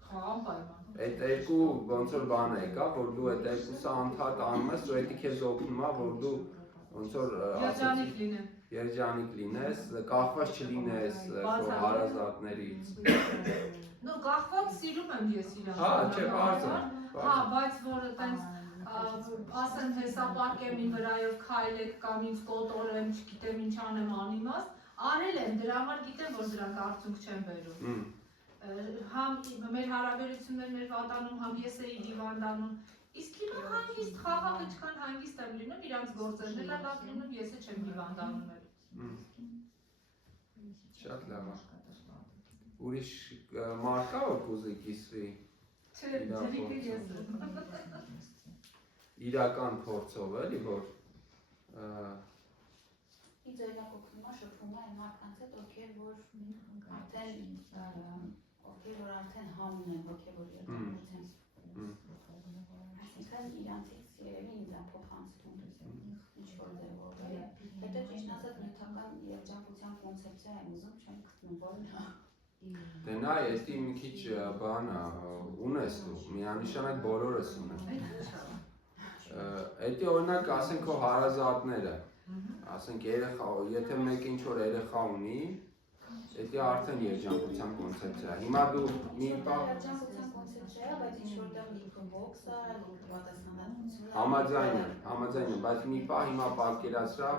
Հա, անպայման։ Այդ երկու ոնց որ բան եկա, որ դու այդ երկուսը անդադ անում ես, ու դա քեզ օգնում է, որ դու ոնց որ երջանիկ լինես, կախված չլինես քո հարազատներից։ Ну, կախված սիրում եմ ես իրան։ Հա, չէ, բարձր։ Հա, բայց որ այտենց ասեմ հեսապարկեմ իմ վրայով քայլեք կամ ինձ կոտորեմ, չգիտեմ ինչ անեմ անիմաստ, արել եմ, դրա համար գիտեմ, որ դրանք արդյունք չեն բերում։ Համ մեր հարաբերություններն էր վատանում, համ ես էի հիվանդանում։ Իսկ հիմա հանգիստ խաղաղ ինչքան հանգիստ եմ լինում, իրանց գործերն էլ լավ լինում, ես էլ չեմ հիվանդանում էլ։ Շատ լավ է։ Ուրիշ մարդ կա որ կուզի կիսվի։ Չէ, ջրիկը ես եմ։ Իրական փորձով էլի որ Ինձ օրինակ օգնում է շփվում է այն մարդկանց հետ, ովքեր որ արդեն համուն են հոգևոր երբեմն։ Այսինքն իրանցից երևի ինձ է փոխանցում ինչ-որ ձևով։ Հետո ճիշտ ասած նյութական երջանկության կոնցեպցիա եմ ուզում, չեմ գտնում որն է։ Դե նայ, էստի մի քիչ բան է, ունես դու, միանշանակ բոլորս ունեն։ Էդի օրինակ ասենք քո հարազատները, ասենք երեխա, եթե մեկը ինչ-որ երեխա ունի, էդի արդեն երջանկության կոնցեպցիա է։ Հիմա դու մի բան Երջանկության կոնցեպցիա է, բայց ինչ-որ տեղ լիքը ողս է, լիքը պատասխանատվություն է։ Համաձայն եմ, բայց մի պահ հիմա պատկերացրա,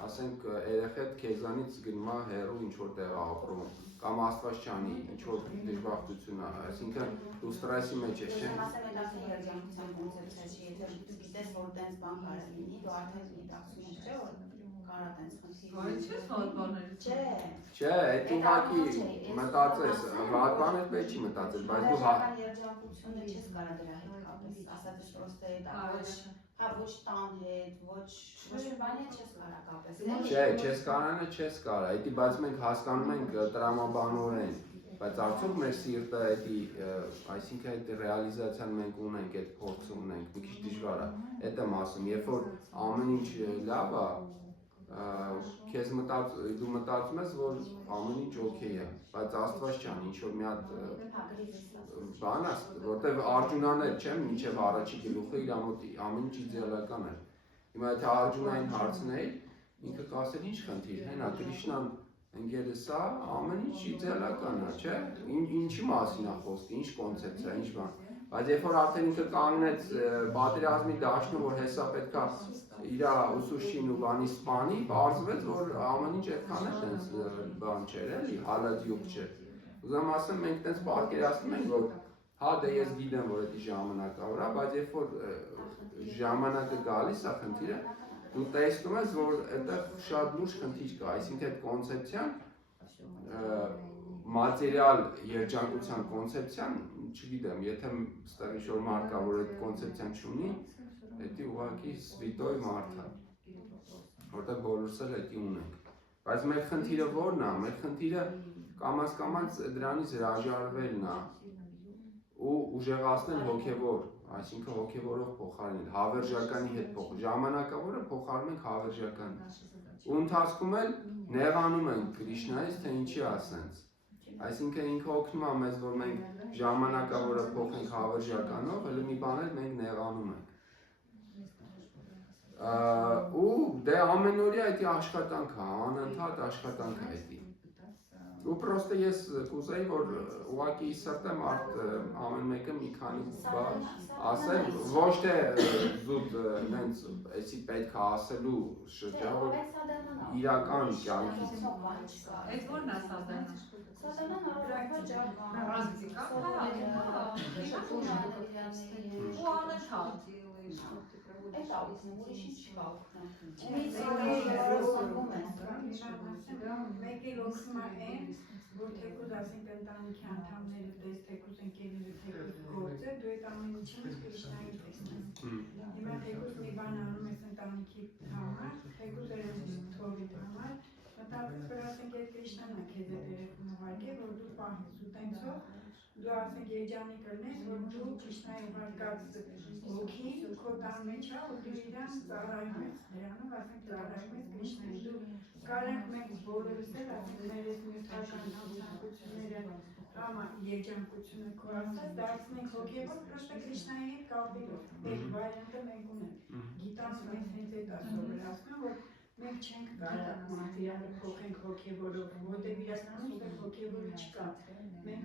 ասենք երեխեդ քեզանից գնում է հեռու ինչ-որ տեղ ապրում, կամ աստված չանի, ինչ-որ դժբախտություն է, այսինքն դու ստրեսի մեջ ես, չէ՞։ Ասեմ այդ արդեն երջանկության կոնցեպցիա չի, եթե գիտես որ տենց բան կարող լինի, դու արդեն դիտակցում ես, չէ՞ որ կարա տենց խնդիր։ Ոյ չես հոտ բաներից։ Չէ։ Չէ, այդ ուղղակի մտածես, վատ բան էլ պետք չի մտածել, բայց դու երջանկությունը չես կարա դրա հետ կապես, ասածս պրոստե դա ոչ տան հետ, ոչ բանի հետ չես կարա կապես։ Չէ, չես կարանը, չես կարա, էդի բայց մենք հասկանում ենք տրամաբանորեն, բայց արդյոք մեր սիրտը էդի, այսինքն այդ ռեալիզացիան մենք ունենք, այդ փորձը ունենք, մի քիչ դժվար է, այդ եմ ասում, երբ որ ամեն ինչ լավ է, քեզ դու մտածում ես, որ ամեն ինչ օքեյ է, բայց Աստված չան, ինչ որ մի հատ բան է, որտեվ Արգյունան էլ չէ, մինչև առաջի գլուխը իր մոտ ամեն ինչ իդեալական է։ Հիմա եթե Արգյունային հարցնեի, ինքը կասեր ինչ խնդիր, հենա Կրիշնան ընկերս է, ամեն ինչ իդեալական է, չէ՞։ Ինչի մասին է խոսքը, ինչ կոնցեպցիա, ինչ բան։ Բայց երբ որ արդեն ինքը կանգնեց պատերազմի դաշտում, որ հեսա պետքա իր ուսուցչին ու բանի սպանի, բարձվեց, որ ամեն ինչ այդքան է տենց բան չէր, էլի, հալածյուղ չէր։ Ուզում ասեմ, մենք տենց պատկերացնում ենք, որ հա դե ես գիտեմ, որ դա ժամանակավոր է, բայց երբ որ ժամանակը գալիս է խնդիրը, դու տեսնում ես, որ այդտեղ շատ լուրջ խնդիր կա, այսինքն այդ կոնցեպցիան մատերիալ երջանկության կոնցեպցիան, չգիտեմ, եթե ստեղ ինչ-որ մարդ կա, որ այդ կոնցեպցիան չունի, դա ուղղակի սվիտոյ մարդ է, որտեղ բոլորս էլ դա ունենք։ Բայց մեր խնդիրը ո՞րն է, մեր խնդիրը կամաց դրանից հրաժարվելն է ու ուժեղացնել հոգևոր, այսինքն հոգևորով փոխարինել, հավերժականի հետ փոխել, ժամանակավորը փոխարինում ենք հավերժական։ Ու ընթացքում էլ նեղանում ենք Կրիշնայից, թե ինչի ասենց։ Այսինքն ինքը օգնում է մեզ, որ մենք ժամանակավորը փոխենք հավերժականով, հələ մի բան էլ մենք նեղանում ենք։ Ու դե ամենօրյա դա աշխատանք է, անընդհատ աշխատանք է դա։ Ու պրոստը ես կուզեի, որ ուղղակի սրտեմ ամեն մեկը մի քանի բան ասել, ոչ թե զուտ նենց էսի պետք է ասելու շրջանով իրական կյանքից։ Այդ ո՞րն է սադանը։ Սադանան Պրակտիկա, ու անընդհատ։ Այդ ապսում, ուրիշ ինչ կա Մեկի լոքսմա են, որ թեկուզ ասենք ընտանիքի անդամները տես, թեկուզ ընկերները թեկուզ գործը, դու այդ ամեն ինչին Կրիշնային տեսնես։ Հիմա թեկուզ մի բան անում ես ընտանիքի համար, թեկուզ թողիդ համար, մտածես, որ ասենք այդ Կրիշնան է քեզ այդ երեխուն ուղարկել, որ դու պահես ու տենցով դու ասենք երջանիկ կլնես, որ դու Կրիշնայի ուղարկած հոգին քո տան մեջ է, ու դու իրան ծառայում ես, նրանով ասենք ծառայում ես Կրիշնային, դու Կարանք մենք բոլորս էլ ասենք մեր այս նյութական համակարգությունները կամ երջանկությունը քո ասած դարձնենք հոգևոր պրոստը Կրիշնայի հետ կապելով։ Այդ վարիանտը մենք ունենք։ Գիտան մեզ հենց այդ ասովորացնում, որ մենք չենք կարող մատերիալը փոխենք հոգևորով, որտեղ իրականում այդտեղ հոգևորը չկա։ Մենք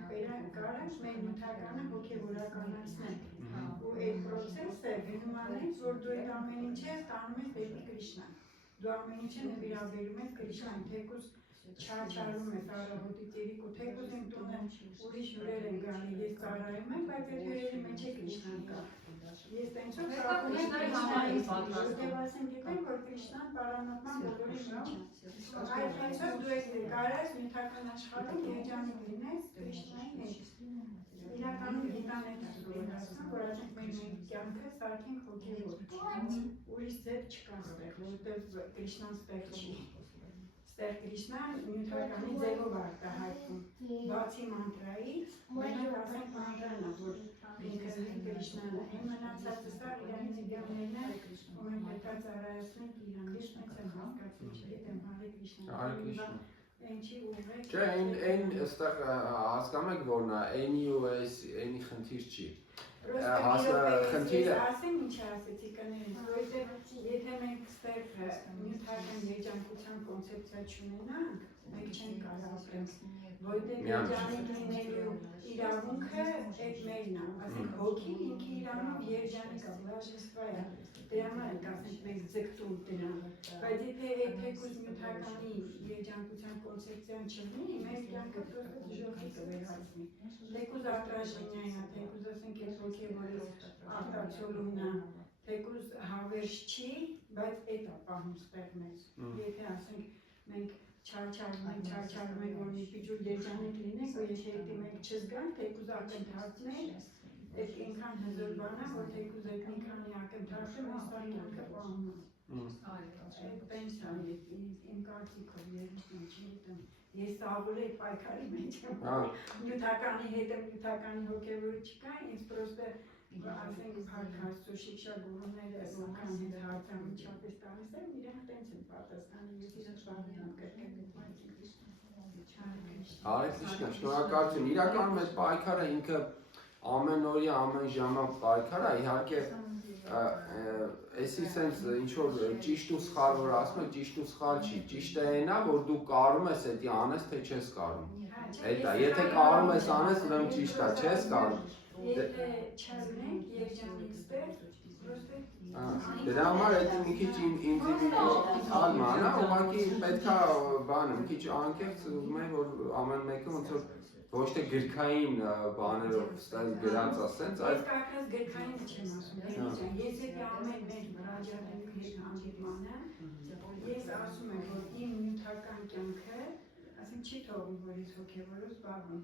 կարանք մեր նյութականը հոգևորականացնենք։ Ու այդ process-ը գնում անից, որ դու այդ ամեն ինչը տանում ես դեպի Կրիշնա։ Դու ամեն ինչը նվիրաբերում ես Կրիշնային, թեկուզ չարչարում ես առավոտից երեկո, թեկուզ իմ տունը ուրիշ հյուրեր են գալի, ես ծառայում եմ, բայց այդ հյուրերի մեջ է Կրիշնան կա։ Ես տենցով ծառայում եմ Կրիշնային, որտեղ ասենք գիտեմ, որ Կրիշնան պարանատման բոլորի մեջ է։ Այդ տենցով դու ես կարաս նյութական աշխարհում երջանիկ լինես Կրիշնայի հետ։ Իրականում գիտան այդ ասում, որ ասենք մեր կյանքը սարքենք հոգևոր, ուրիշ ձև չկա ստեղ, որովհետև Կրիշնան ստեղ չի։ Ստեղ Կրիշնան նյութականի ձևով արտահայտվում, բացի մանտրայից, մենք ասենք մանտրան է, որ ինքը Կրիշնան է, այն մնացածը սա իրանից իդեալներն է, ու մենք պետք է ծառայացնենք իրան, ես մեծ եմ հասկացում, չգիտեմ, Հարե Կրիշնան, Ինչի ուղղեք։ Չէ, այն այստեղ հասկանում եք որն է, այնի ու այնի խնդիր չի։ Խնդիրը ասեմ ինչ ասեցի կներես, որովհետև եթե մենք ստեղ նյութական երջանկության կոնցեպցիա չունենանք, մենք չենք կարող ապրենք, որովհետև երջանիկ լինելու իրավունքը այդ մերն է, ասենք հոգին ինքը իրանով երջանիկ է, բլաժնստվա է, դրա համար ենք ասենք մենք ձգտում դրան, բայց եթե այդ թեկուզ նյութականի երջանկության կոնցեպցիան չլինի, մեր կյանքը պրոստը դժոխի կվերածվի, թեկուզ արտաժենյային է, թեկուզ ասենք այդ հոգևորից արտացոլումն է, թեկուզ հավերժ չի, բայց այդ է պահում ստեղ մեզ, եթե ասենք մենք չարչարում ենք, որ մի պիջուր երջանիկ լինենք, ու եթե հետի մենք չզգանք, թեկուզ ակնթարթներ, այդ ինքան հզոր բան է, որ թեկուզ այդ մի քանի ակնթարթը մեզ սարքյանքը պահում է։ Այդ տենց է, իմ կարծիքով երբ չգիտեմ, ես սաղուր այդ պայքարի մեջ եմ, նյութականի հետը նյութականի հոգևորը չկա, ինձ պրոստը ասենք փարքաստու շիքշա գուրուները որքան հետ հարցամիջապես տալիս են, իրանք տենց են պատասխանում, ես իրենց շարունակում եմ Հարե Կրիշնա, շնորհակալություն։ Իրականում այս պայքարը ինքը ամեն օրի, ամեն ժամը պայքար է, իհարկե էսի սենց ինչ որ ճիշտ ու սխալ որ ասում եք, ճիշտ ու սխալ չի, ճիշտը այն է, որ դու կարում ես էդի անես, թե չես կարում։ Այդ է, եթե կարում ես անես, ուրեմն ճիշտ է, չես կարում։ Եթե չունենք երջանիկ ստեղ, պրոստը Դրա համար դա մի քիչ ինդիվիդուալ ման է, ուղղակի պետք է բանը, մի քիչ անկեղծ ուզում եմ որ ամեն մեկը ոնց որ ոչ թե գրքային բաներով ստեղ գրած ասենց, այլ կակած գրքային չեմ ասում, ես եթե ամեն մեր վրաջատելու հետ հանդիպմանը, ես ասում եմ, որ իմ նյութական կյանքը, ասենք չի թողում, որ ես հոգևորով զբաղվում,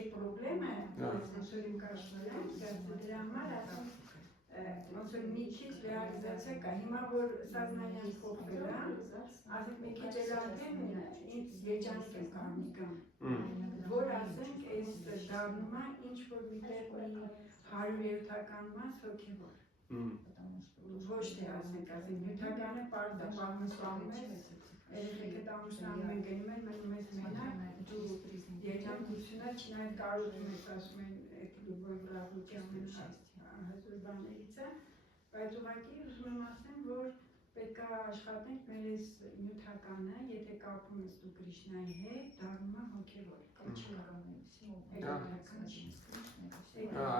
այդ պրոբլեմը, ոնց որ իմ կարծիքով եմ, դրա համար ասում ոնց որ մի քիչ ռեալիզացիա կա, հիմա որ սազնանյան փոխվել է, ասենք մի քիչ էլ արդեն ինձ երջանիկ եմ կարմիկամ, որ ասենք այս դառնում է ինչ-որ միտեղ մի 100-ական մաս հոգևոր, ոչ թե ասենք, նյութականը պարզ է պահմուսանում ես, երեխեքը տամուսանում են գնում են, մնում ես մենակ, դու երջանկությունը չնայած կարոտում ես ասում են, որ վրավության մենակ հազոր բաներից է, բայց ուղղակի ուզում եմ ասեմ, որ պետք է աշխատենք մեր այս նյութականը, եթե կապում ես դու Կրիշնայի հետ, դառնում է հոգևոր,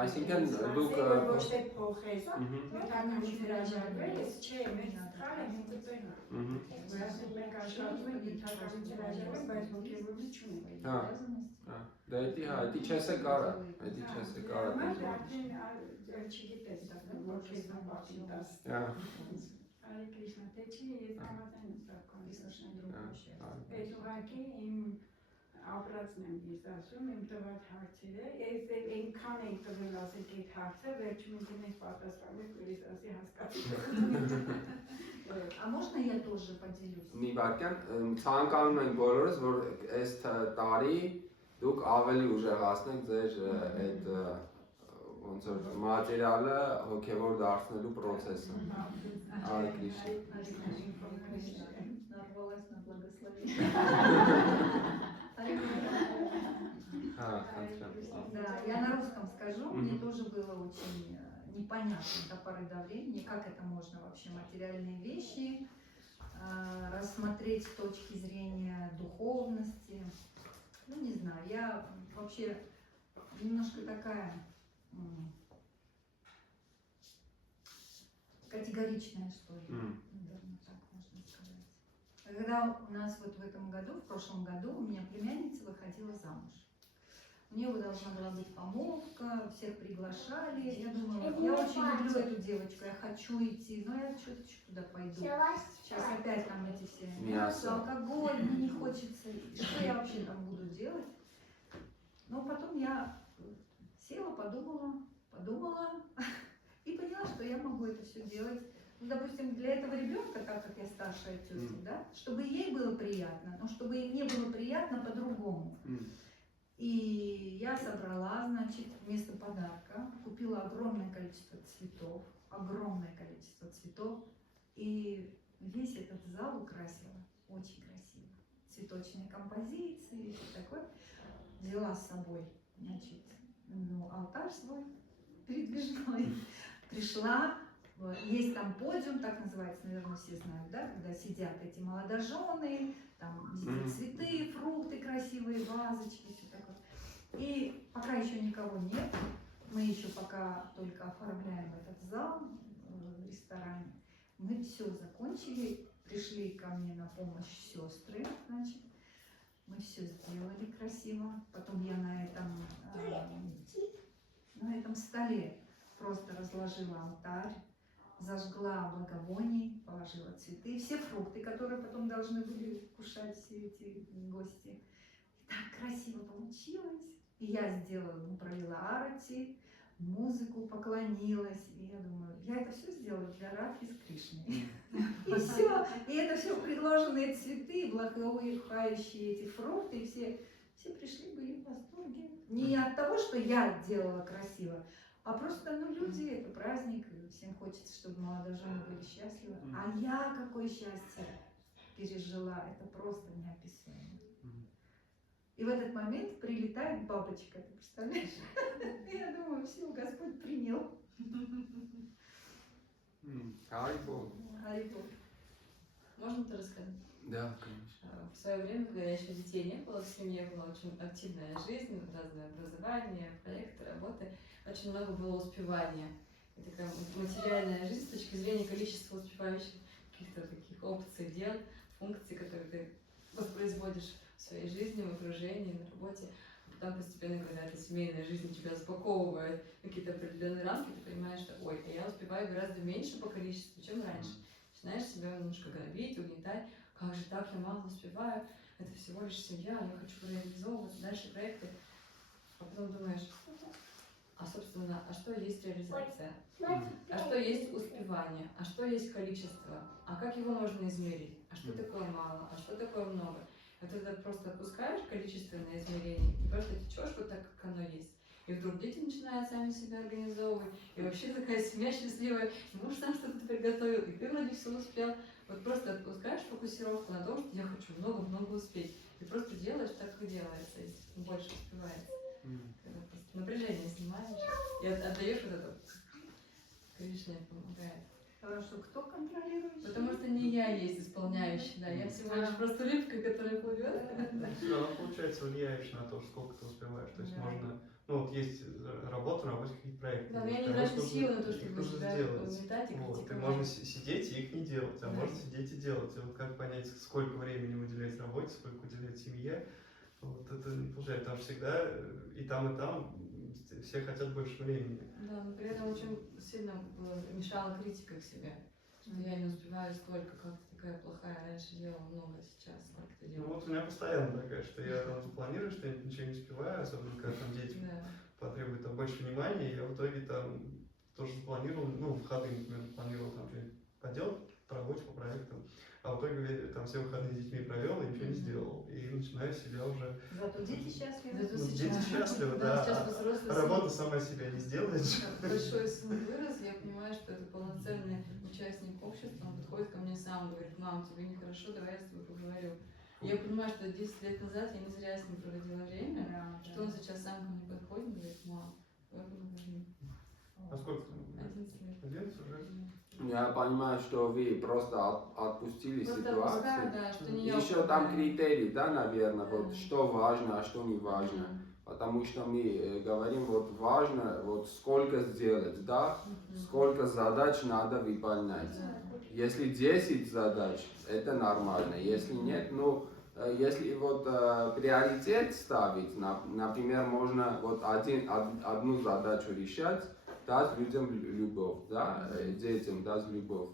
Այսինքն դուք ոչ թե փոխես, նյութականից հրաժարվել ես, չէ, մեր սխալը հենց այդտեղ է, որ ասենք մենք աշխատում ենք նյութականից հրաժարվել, բայց հոգևորից չունենք։ Դա էդի չես է կարա, էդի չես է կարա։ Չգիտես, որ քեզ ապատին տաս։ Հարե Կրիշնա, թե չի, ես համաձայն եմ սա կոնսեպտը։ Այդ ուղղակի իմ ապրածն եմ ես ասում, իմ տված հարցերը, ես այնքան եմ տվել ասեք այդ հարցը, վերջում ինքնին պատասխանում, որ ես ասի հասկացում։ А можно я тоже поделюсь? Մի վարքան ցանկանում ենք բոլորս, որ այս տարի դուք ավելի ուժեղացնեք ձեր այդ ոնց որ մատերիալը հոգևոր դարձնելու process-ը։ Հարե Կրիշնա։ Да, я на русском скажу, мне тоже было очень непонятно до поры до времени, как это можно вообще материальные вещи рассмотреть с точки зрения духовности. Ну, не знаю, я вообще немножко такая категоричная, что ли, наверное, так можно сказать. Когда у нас вот в этом году, в прошлом году, у меня племянница выходила замуж. У нее должна была быть помолвка, всех приглашали. Я думала, я очень люблю эту девочку, я хочу идти, но я что-то туда пойду. Сейчас опять там эти все мясо, алкоголь, мне не хочется. Что я вообще там буду делать? Но потом я села, подумала и поняла, что я могу это все делать. Ну, допустим, для этого ребенка, так как я старшая тетя, да, чтобы ей было приятно, но чтобы ей не было приятно по-другому. И я собрала, значит, вместо подарка, купила огромное количество цветов, и весь этот зал украсила, очень красиво. Цветочные композиции и все такое. Взяла с собой, значит, алтарь свой передвижной, пришла, есть там подиум, так называется, наверное, все знают, да, когда сидят эти молодожены, там везде цветы, фрукты красивые, вазочки, все такое. И пока еще никого нет, мы еще пока только оформляем этот зал в ресторане, мы все закончили, пришли ко мне на помощь сестры, значит, мы все сделали красиво, потом я на этом столе просто разложила алтарь, зажгла благовоний, положила цветы, все фрукты, которые потом должны были кушать все эти гости. И так красиво получилось. И я сделала, провела арати, музыку, поклонилась. И я думаю, я это все сделала для Радхи с Кришной. И все. И это все предложенные цветы, благоухающие эти фрукты. И все пришли, были в восторге. Не от того, что я делала красиво, а просто, люди, это праздник, всем хочется, чтобы молодожены были счастливы. А я какое счастье пережила, это просто неописуемо. И в этот момент прилетает бабочка, ты представляешь? Я думаю, все, Господь принял. Харибол. Можно это рассказать? Да, конечно. В свое время, когда еще детей не было, в семье была очень активная жизнь, разное образование, проекты, работы, очень много было успевания. И такая материальная жизнь с точки зрения количества успевающих каких-то таких опций, дел, функций, которые ты воспроизводишь в своей жизни, в окружении, на работе. А потом постепенно, когда эта семейная жизнь тебя запаковывает в какие-то определенные рамки, ты понимаешь, что ой, я успеваю гораздо меньше по количеству, чем раньше. Начинаешь себя немножко гнобить, угнетать. Как же так, я мало успеваю, это всего лишь семья, я хочу реализовывать дальше проекты. А потом думаешь, а собственно, а что есть реализация? А что есть успевание? А что есть количество? А как его можно измерить? А что такое мало? А что такое много? А ты тогда просто отпускаешь количественное измерение и просто течешь вот так, как оно есть. И вдруг дети начинают сами себя организовывать, и вообще такая семья счастливая, и муж сам что-то приготовил, и ты вроде все успел. Вот просто отпускаешь фокусировку на том, что я хочу много-много успеть. И просто делаешь так, как делается, если больше успевается. Когда просто напряжение снимаешь и отдаешь вот это. Кришна помогает. Хорошо, кто контролирует? Потому что не я есть исполняющий, да, я всего лишь просто рыбка, которая плывет. Все равно, получается, влияешь на то, сколько ты успеваешь. То есть можно, есть работа, на работе какие-то проекты. Да, но я не трачу силы на то, чтобы себя сделать. угнетать и Вот, ты критиковать. можно сидеть и их не делать, а можно сидеть и делать. И вот как понять, сколько времени уделять работе, сколько уделять семье, вот это не получается. Потому что всегда и там все хотят больше времени. Да, но при этом очень сильно мешала критика к себе. Что я не успеваю столько, как ты такая плохая, раньше делала много, сейчас сколько ты Ну делаешь. вот у меня постоянно такая, что я там запланирую, что я ничего не успеваю, особенно когда там дети потребуют там больше внимания, и я в итоге там тоже запланировал, выходные, например, планировал там что-нибудь поделать по работе, по проектам, а в итоге там все выходные с детьми провел и ничего не сделал, и начинаю себя уже... Зато дети счастливы. Зато Дети счастливы, да. да, Сейчас взрослый работа сама себя не сделает. большой сын вырос, я понимаю, что это полноценный участник общества, он подходит ко мне сам, говорит, мам, тебе нехорошо, давай я с тобой поговорю. Я понимаю, что 10 лет назад я не зря с ним проводила время, Да, что он сейчас сам ко мне подходит и говорит, мам, давай будем дружить. А сколько? 11 лет. 11 уже? Я понимаю, что вы просто отпустили Просто ситуацию. отпускаю, да, что не я Еще там управляю. критерии, да, наверное, Да. вот что важно, а что не важно. Потому что мы говорим, вот важно, вот сколько сделать, да, сколько задач надо выполнять. Если 10 задач, это нормально. Если нет, ну, если вот приоритет ставить, например, можно вот одну задачу решать, даст людям любовь, да, детям даст любовь.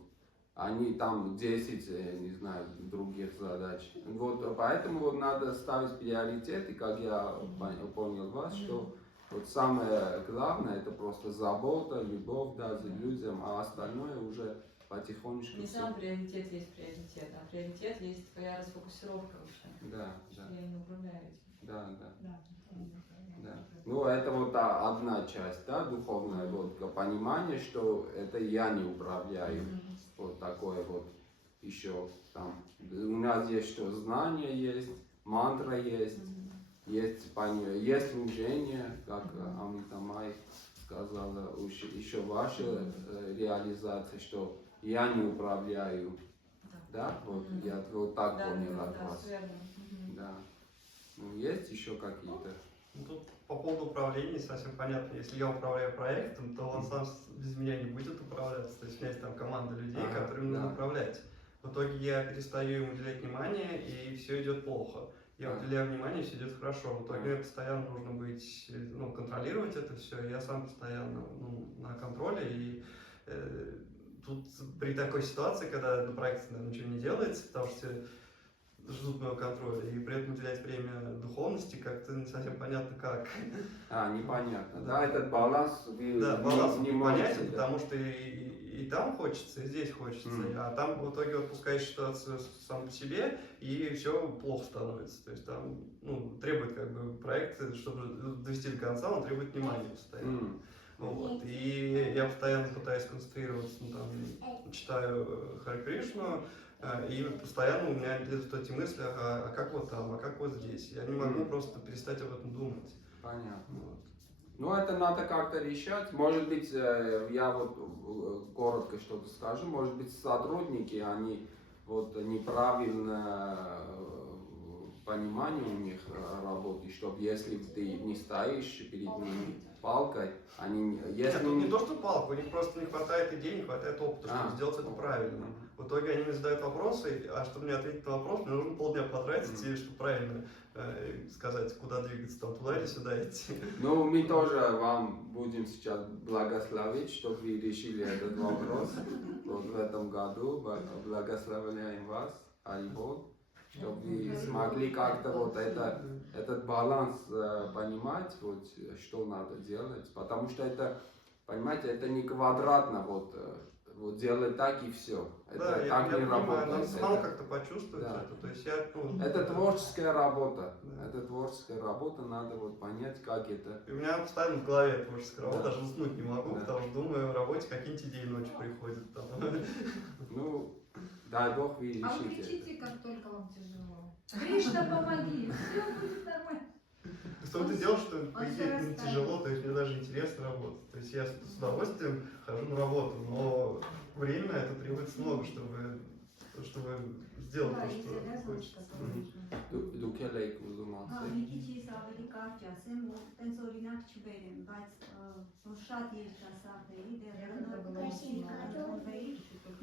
Они там 10, не знаю, других задач. Вот поэтому вот надо ставить приоритеты, как я понял вас, что вот самое главное это просто забота, любовь, да, за людям, а остальное уже потихонечку. Не сам приоритет есть приоритет, а приоритет есть твоя расфокусировка вообще. Да, Что да. я не управляю этим. Да, да. Да. Да. Ну, это вот одна часть, да, духовная, вот, понимание, что это я не управляю. Вот такое вот еще там. У нас есть что, знание есть, мантра есть, есть служение, как Амита Май сказала, еще ваша реализация, что я не управляю. Да, вот я вот так понял от вас. Верно. Да. Ну, есть еще какие-то? Ну, тут по поводу управления не совсем понятно. Если я управляю проектом, то он сам без меня не будет управляться. То есть у меня есть там команда людей, которым нужно управлять. В итоге я перестаю им уделять внимание, и все идет плохо. Я уделяю внимание, все идет хорошо. В итоге мне постоянно нужно быть, ну, контролировать это все. Я сам постоянно на контроле. И тут при такой ситуации, когда на проекте, наверное, ничего не делается, потому что ждут моего контроля, и при этом уделять время духовности как-то не совсем понятно как. Непонятно. Да, этот баланс вы баланс не непонятен, можете. потому что и там хочется, и здесь хочется. А там в итоге отпускаешь ситуацию сам по себе, и все плохо становится. То есть там, ну, требует как бы проект, чтобы довести до конца, он требует внимания постоянно. Вот. И я постоянно пытаюсь концентрироваться, ну, там, читаю Харе Кришну, и постоянно у меня лезут эти мысли, а как вот там, а как вот здесь. Я не могу просто перестать об этом думать. Понятно. Вот. Ну, это надо как-то решать. Может быть, я вот коротко что-то скажу, может быть, сотрудники, они вот неправильно понимание у них работы, чтобы если ты не стоишь перед ними палкой, они, если... Нет, не то, что палка, у них просто не хватает идей, не хватает опыта, чтобы сделать это правильно. В итоге они мне задают вопросы, а чтобы мне ответить на вопрос, мне нужно полдня потратить, и чтобы правильно сказать, куда двигаться, там, туда или сюда идти. Ну, мы тоже вам будем сейчас благословить, чтобы вы решили этот вопрос. Вот в этом году благословляем вас, Арибол, чтобы вы смогли как-то вот этот баланс понимать, вот, что надо делать. Потому что это, понимаете, это не квадратно, вот делать так и все. Это Да, так я не понимаю, работает. надо самому как-то почувствовать это. То есть я, это творческая работа. Это творческая работа, надо вот понять, как это. И у меня постоянно в голове творческая работа, даже уснуть не могу, потому что думаю о работе, какие-нибудь идеи ночью приходят. Там. Ну, дай Бог, вы А вы решите. кричите, как только вам тяжело. Кришна, помоги, все будет нормально. В том-то дело, что по идее не тяжело, то есть мне даже интересно работать. То есть я с удовольствием хожу на работу, но время на это требуется много, чтобы сделать то, что хочется. Դուք ուզում Հա, մի քիչ ես ավելի կարճ ասեմ, որ տենց օրինակ չբերեմ, բայց որ շատ երիտասարդների դեռ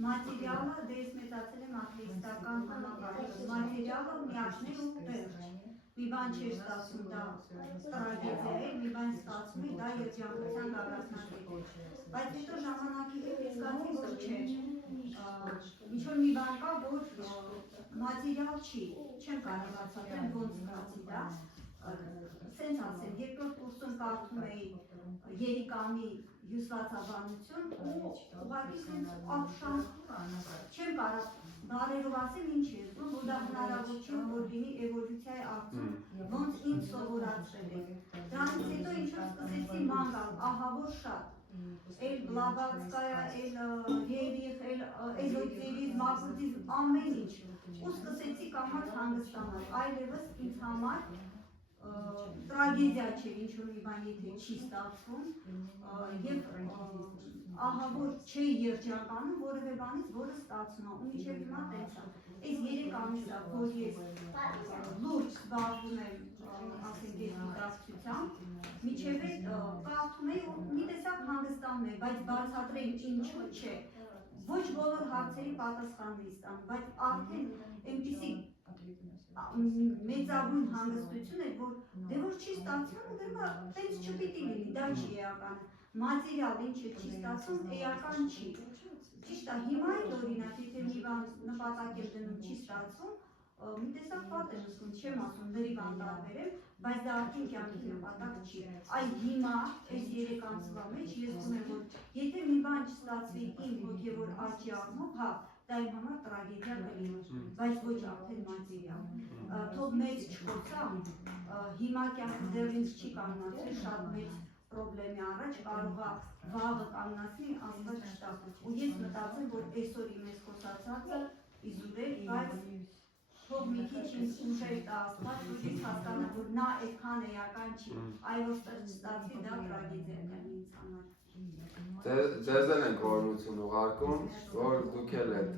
մատերիալը դες մեծացել եմ աթեիստական համակարգում, մատերիալը միակներ ու վերջ։ Մի բան չէր ստացվում դա տրագեդիա է, մի բան ստացվում է դա երջանկության գարացնակետը։ Բայց հետո ժամանակի հետ ես զգացի, որ չէ։ Ինչ որ մի բան կա, որ մատերիալ չի, չեմ կարող արձակել ոնց ստացի դա։ Սենց ասեմ, երկրորդ կուրսում կարդում էի Երիկամի հյուսվածաբանություն ու ուղղակի սենց ապշանք չեմ կարող բարերով ասեմ ինչ է զգում, որ դա հնարավոր չէ, որ լինի էվոլյուցիայի արդյունք, ոնց ինձ սովորացրել է։ Դրանից հետո ինչ որ սկսեցի ման գալ, ահա որ շատ, Էլ Բլավատսկայա, էլ Երիխ, էլ Էզոտերիզ, Մակուտիզ, ամեն ինչ։ Ու սկսեցի կամաց հանգստանալ, այլևս ինձ համար տրագեդիա չէ, ինչ որ մի բան եթե չի ստացվում, եւ ահա որ չէի երջանկանում որևէ բանից, որը ստացվում է, ու մինչև հիմա տենց է։ Այս 3 ամիս է, որ ես լուրջ զբաղվում եմ, ասենք գիտակցությամբ, մինչև այդ կարդում էի ու մի տեսակ հանգստանում էի, բայց բացատրեմ ինչու չէ, ոչ բոլոր հարցերի պատասխանն էի ստանում, բայց արդեն այնպիսի մեծագույն հանգստություն էր, որ դե որ չի ստացվում, ուրեմն տենց չպիտի լինի, դա չի էական, մատերիալ ինչը չի ստացվում, էական չի։ Ճիշտ է, հիմա էլ օրինակ, եթե մի բան նպատակ եմ դնում չի ստացվում, մի տեսակ վատ եմ զգում, չեմ ասում լրիվ անտարբերեմ, բայց դա արդեն կյանքի նպատակ չի։ Այ հիմա, այս 3 ամսվա մեջ ես զգում եմ, որ եթե մի բան չստացվի իմ հոգևոր աճի առումով, հա, դա իմ համար տրագեդիա կլինի, բայց ոչ արդեն մատերիալ։ Թող մեծ չխոցա, հիմա կյանքը դեռ ինձ չի կանգնացել շատ մեծ պրոբլեմի առաջ, կարող է վաղը կանգնացնի, Աստված չտա։ Ու ես մտածեմ, որ այսօր իմ ես խոսացածը իզուր էր, բայց թող մի քիչ ինձ ուժեր տա Աստված, որ ես հասկանամ, որ նա այդքան էական չի, այ որտեղ չստացվի, դա տրագեդիա կլինի ինձ համար։ Ձեզ էլ ենք օրհնություն ուղարկում, որ դուք էլ եք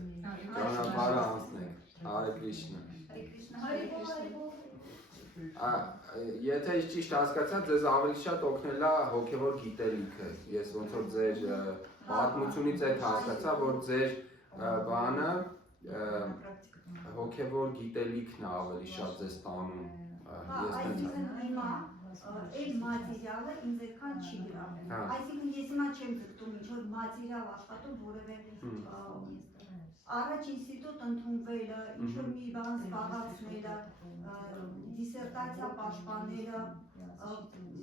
ճանապարհը անցնեք։ Հարե Կրիշնա։ Եթե ես ճիշտ հասկացա, ձեզ ավելի շատ օգնել է հոգևոր գիտելիքը։ Ես ոնց որ ձեր պատմությունից եք հասկացա, որ ձեր բանը հոգևոր գիտելիքն է ավելի շատ ձեզ տանում։ Այսինքն հիմա այդ մատերիալը ինձ այդքան չի գրավել։ Այսինքն ես հիմա չեմ ձգտում ինչ որ մատերիալ աշխատում որևէ առաջ ինստիտուտ ընդունվելը, ինչ որ մի բան զբաղացնելը, դիսերտացիա պաշտպանելը,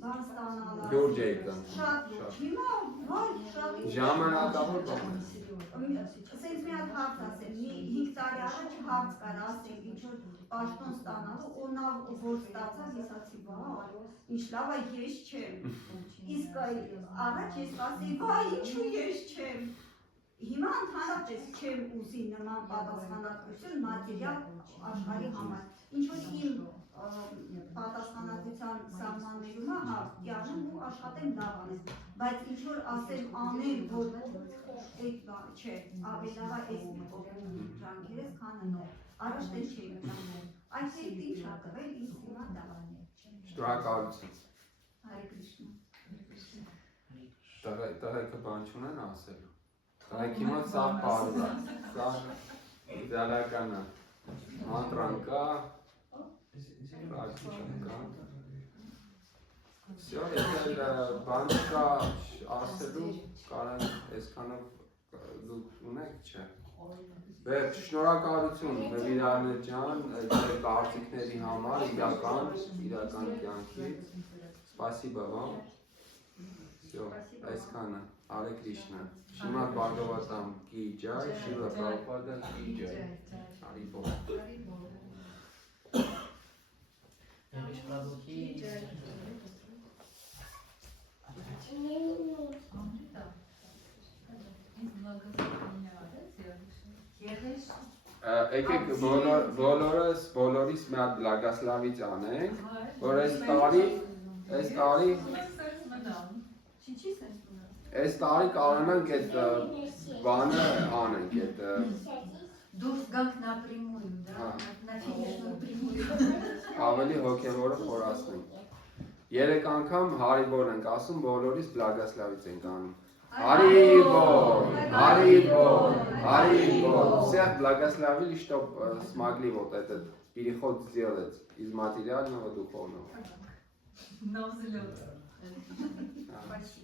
բան ստանալը։ Լուրջ եք տան։ Շատ լուրջ։ Հիմա ոչ շատ ժամանակավոր բան։ Սենց մի հատ հարց ասեմ, մի 5 տարի առաջ հարց կար, ասենք ինչ որ պաշտոն ստանալու, ու նա որ ստացավ, ես ասի, վայ, ինչ լավ է, ես չեմ։ Իսկ առաջ ես ասեի, վայ, ինչու ես չեմ։ Հիմա ընդհանրապես չեմ ուզի նման պատասխանատվություն մատերիալ աշխարհի համար։ Ինչ որ իմ պատասխանատվության սահմաններում է, հա, դիանում ու աշխատեմ լավ անեմ, բայց ինչ որ ասեմ անեմ, որ այդ բան չէ, ավելի լավ է այս մի կողմում ջանքերս, քան նոր։ Առաջ դե չէի մտածում։ Այս հետ ինչ ա տվել, ինձ հիմա դա։ Շնորհակալություն։ Հարե Կրիշնա։ Տղեկը բան չունեն ասելու։ Տղեկի մոտ սաղ պարզ է, սաղ իդեալական է, մանտրան կա, պրակտիկան կա։ Всё, եթե բան կա ասելու, կարան այսքանով դուք ունեք, չէ։ Վերջ, շնորհակալություն Նվիրարներ ջան, ձեր կարծիքների համար, իրական կյանքից։ Спасибо вам։ Всё, այսքանը, Հարե Կրիշնա։ Շիմադ Բhagavatam ki jai, Srila Prabhupada ki jai։ Hari Bol։ Ուրիշ Prabhu ki jai։ Եկեք բոլորիս մի հատ բլագասլավից անենք, որ այս տարի կարողանանք այդ բանը անենք, այդ Դուրս գանք напрямую, да, на финишную прямую։ ավելի հոգևորը խորացնենք։ 3 անգամ Հարիբոլ ենք ասում, բոլորիս բլագասլավից ենք անում։ Харибол, Харибол, Харибол. Всех благословили, чтоб смогли вот этот переход сделать из материального в духовного. На взлет. Спасибо.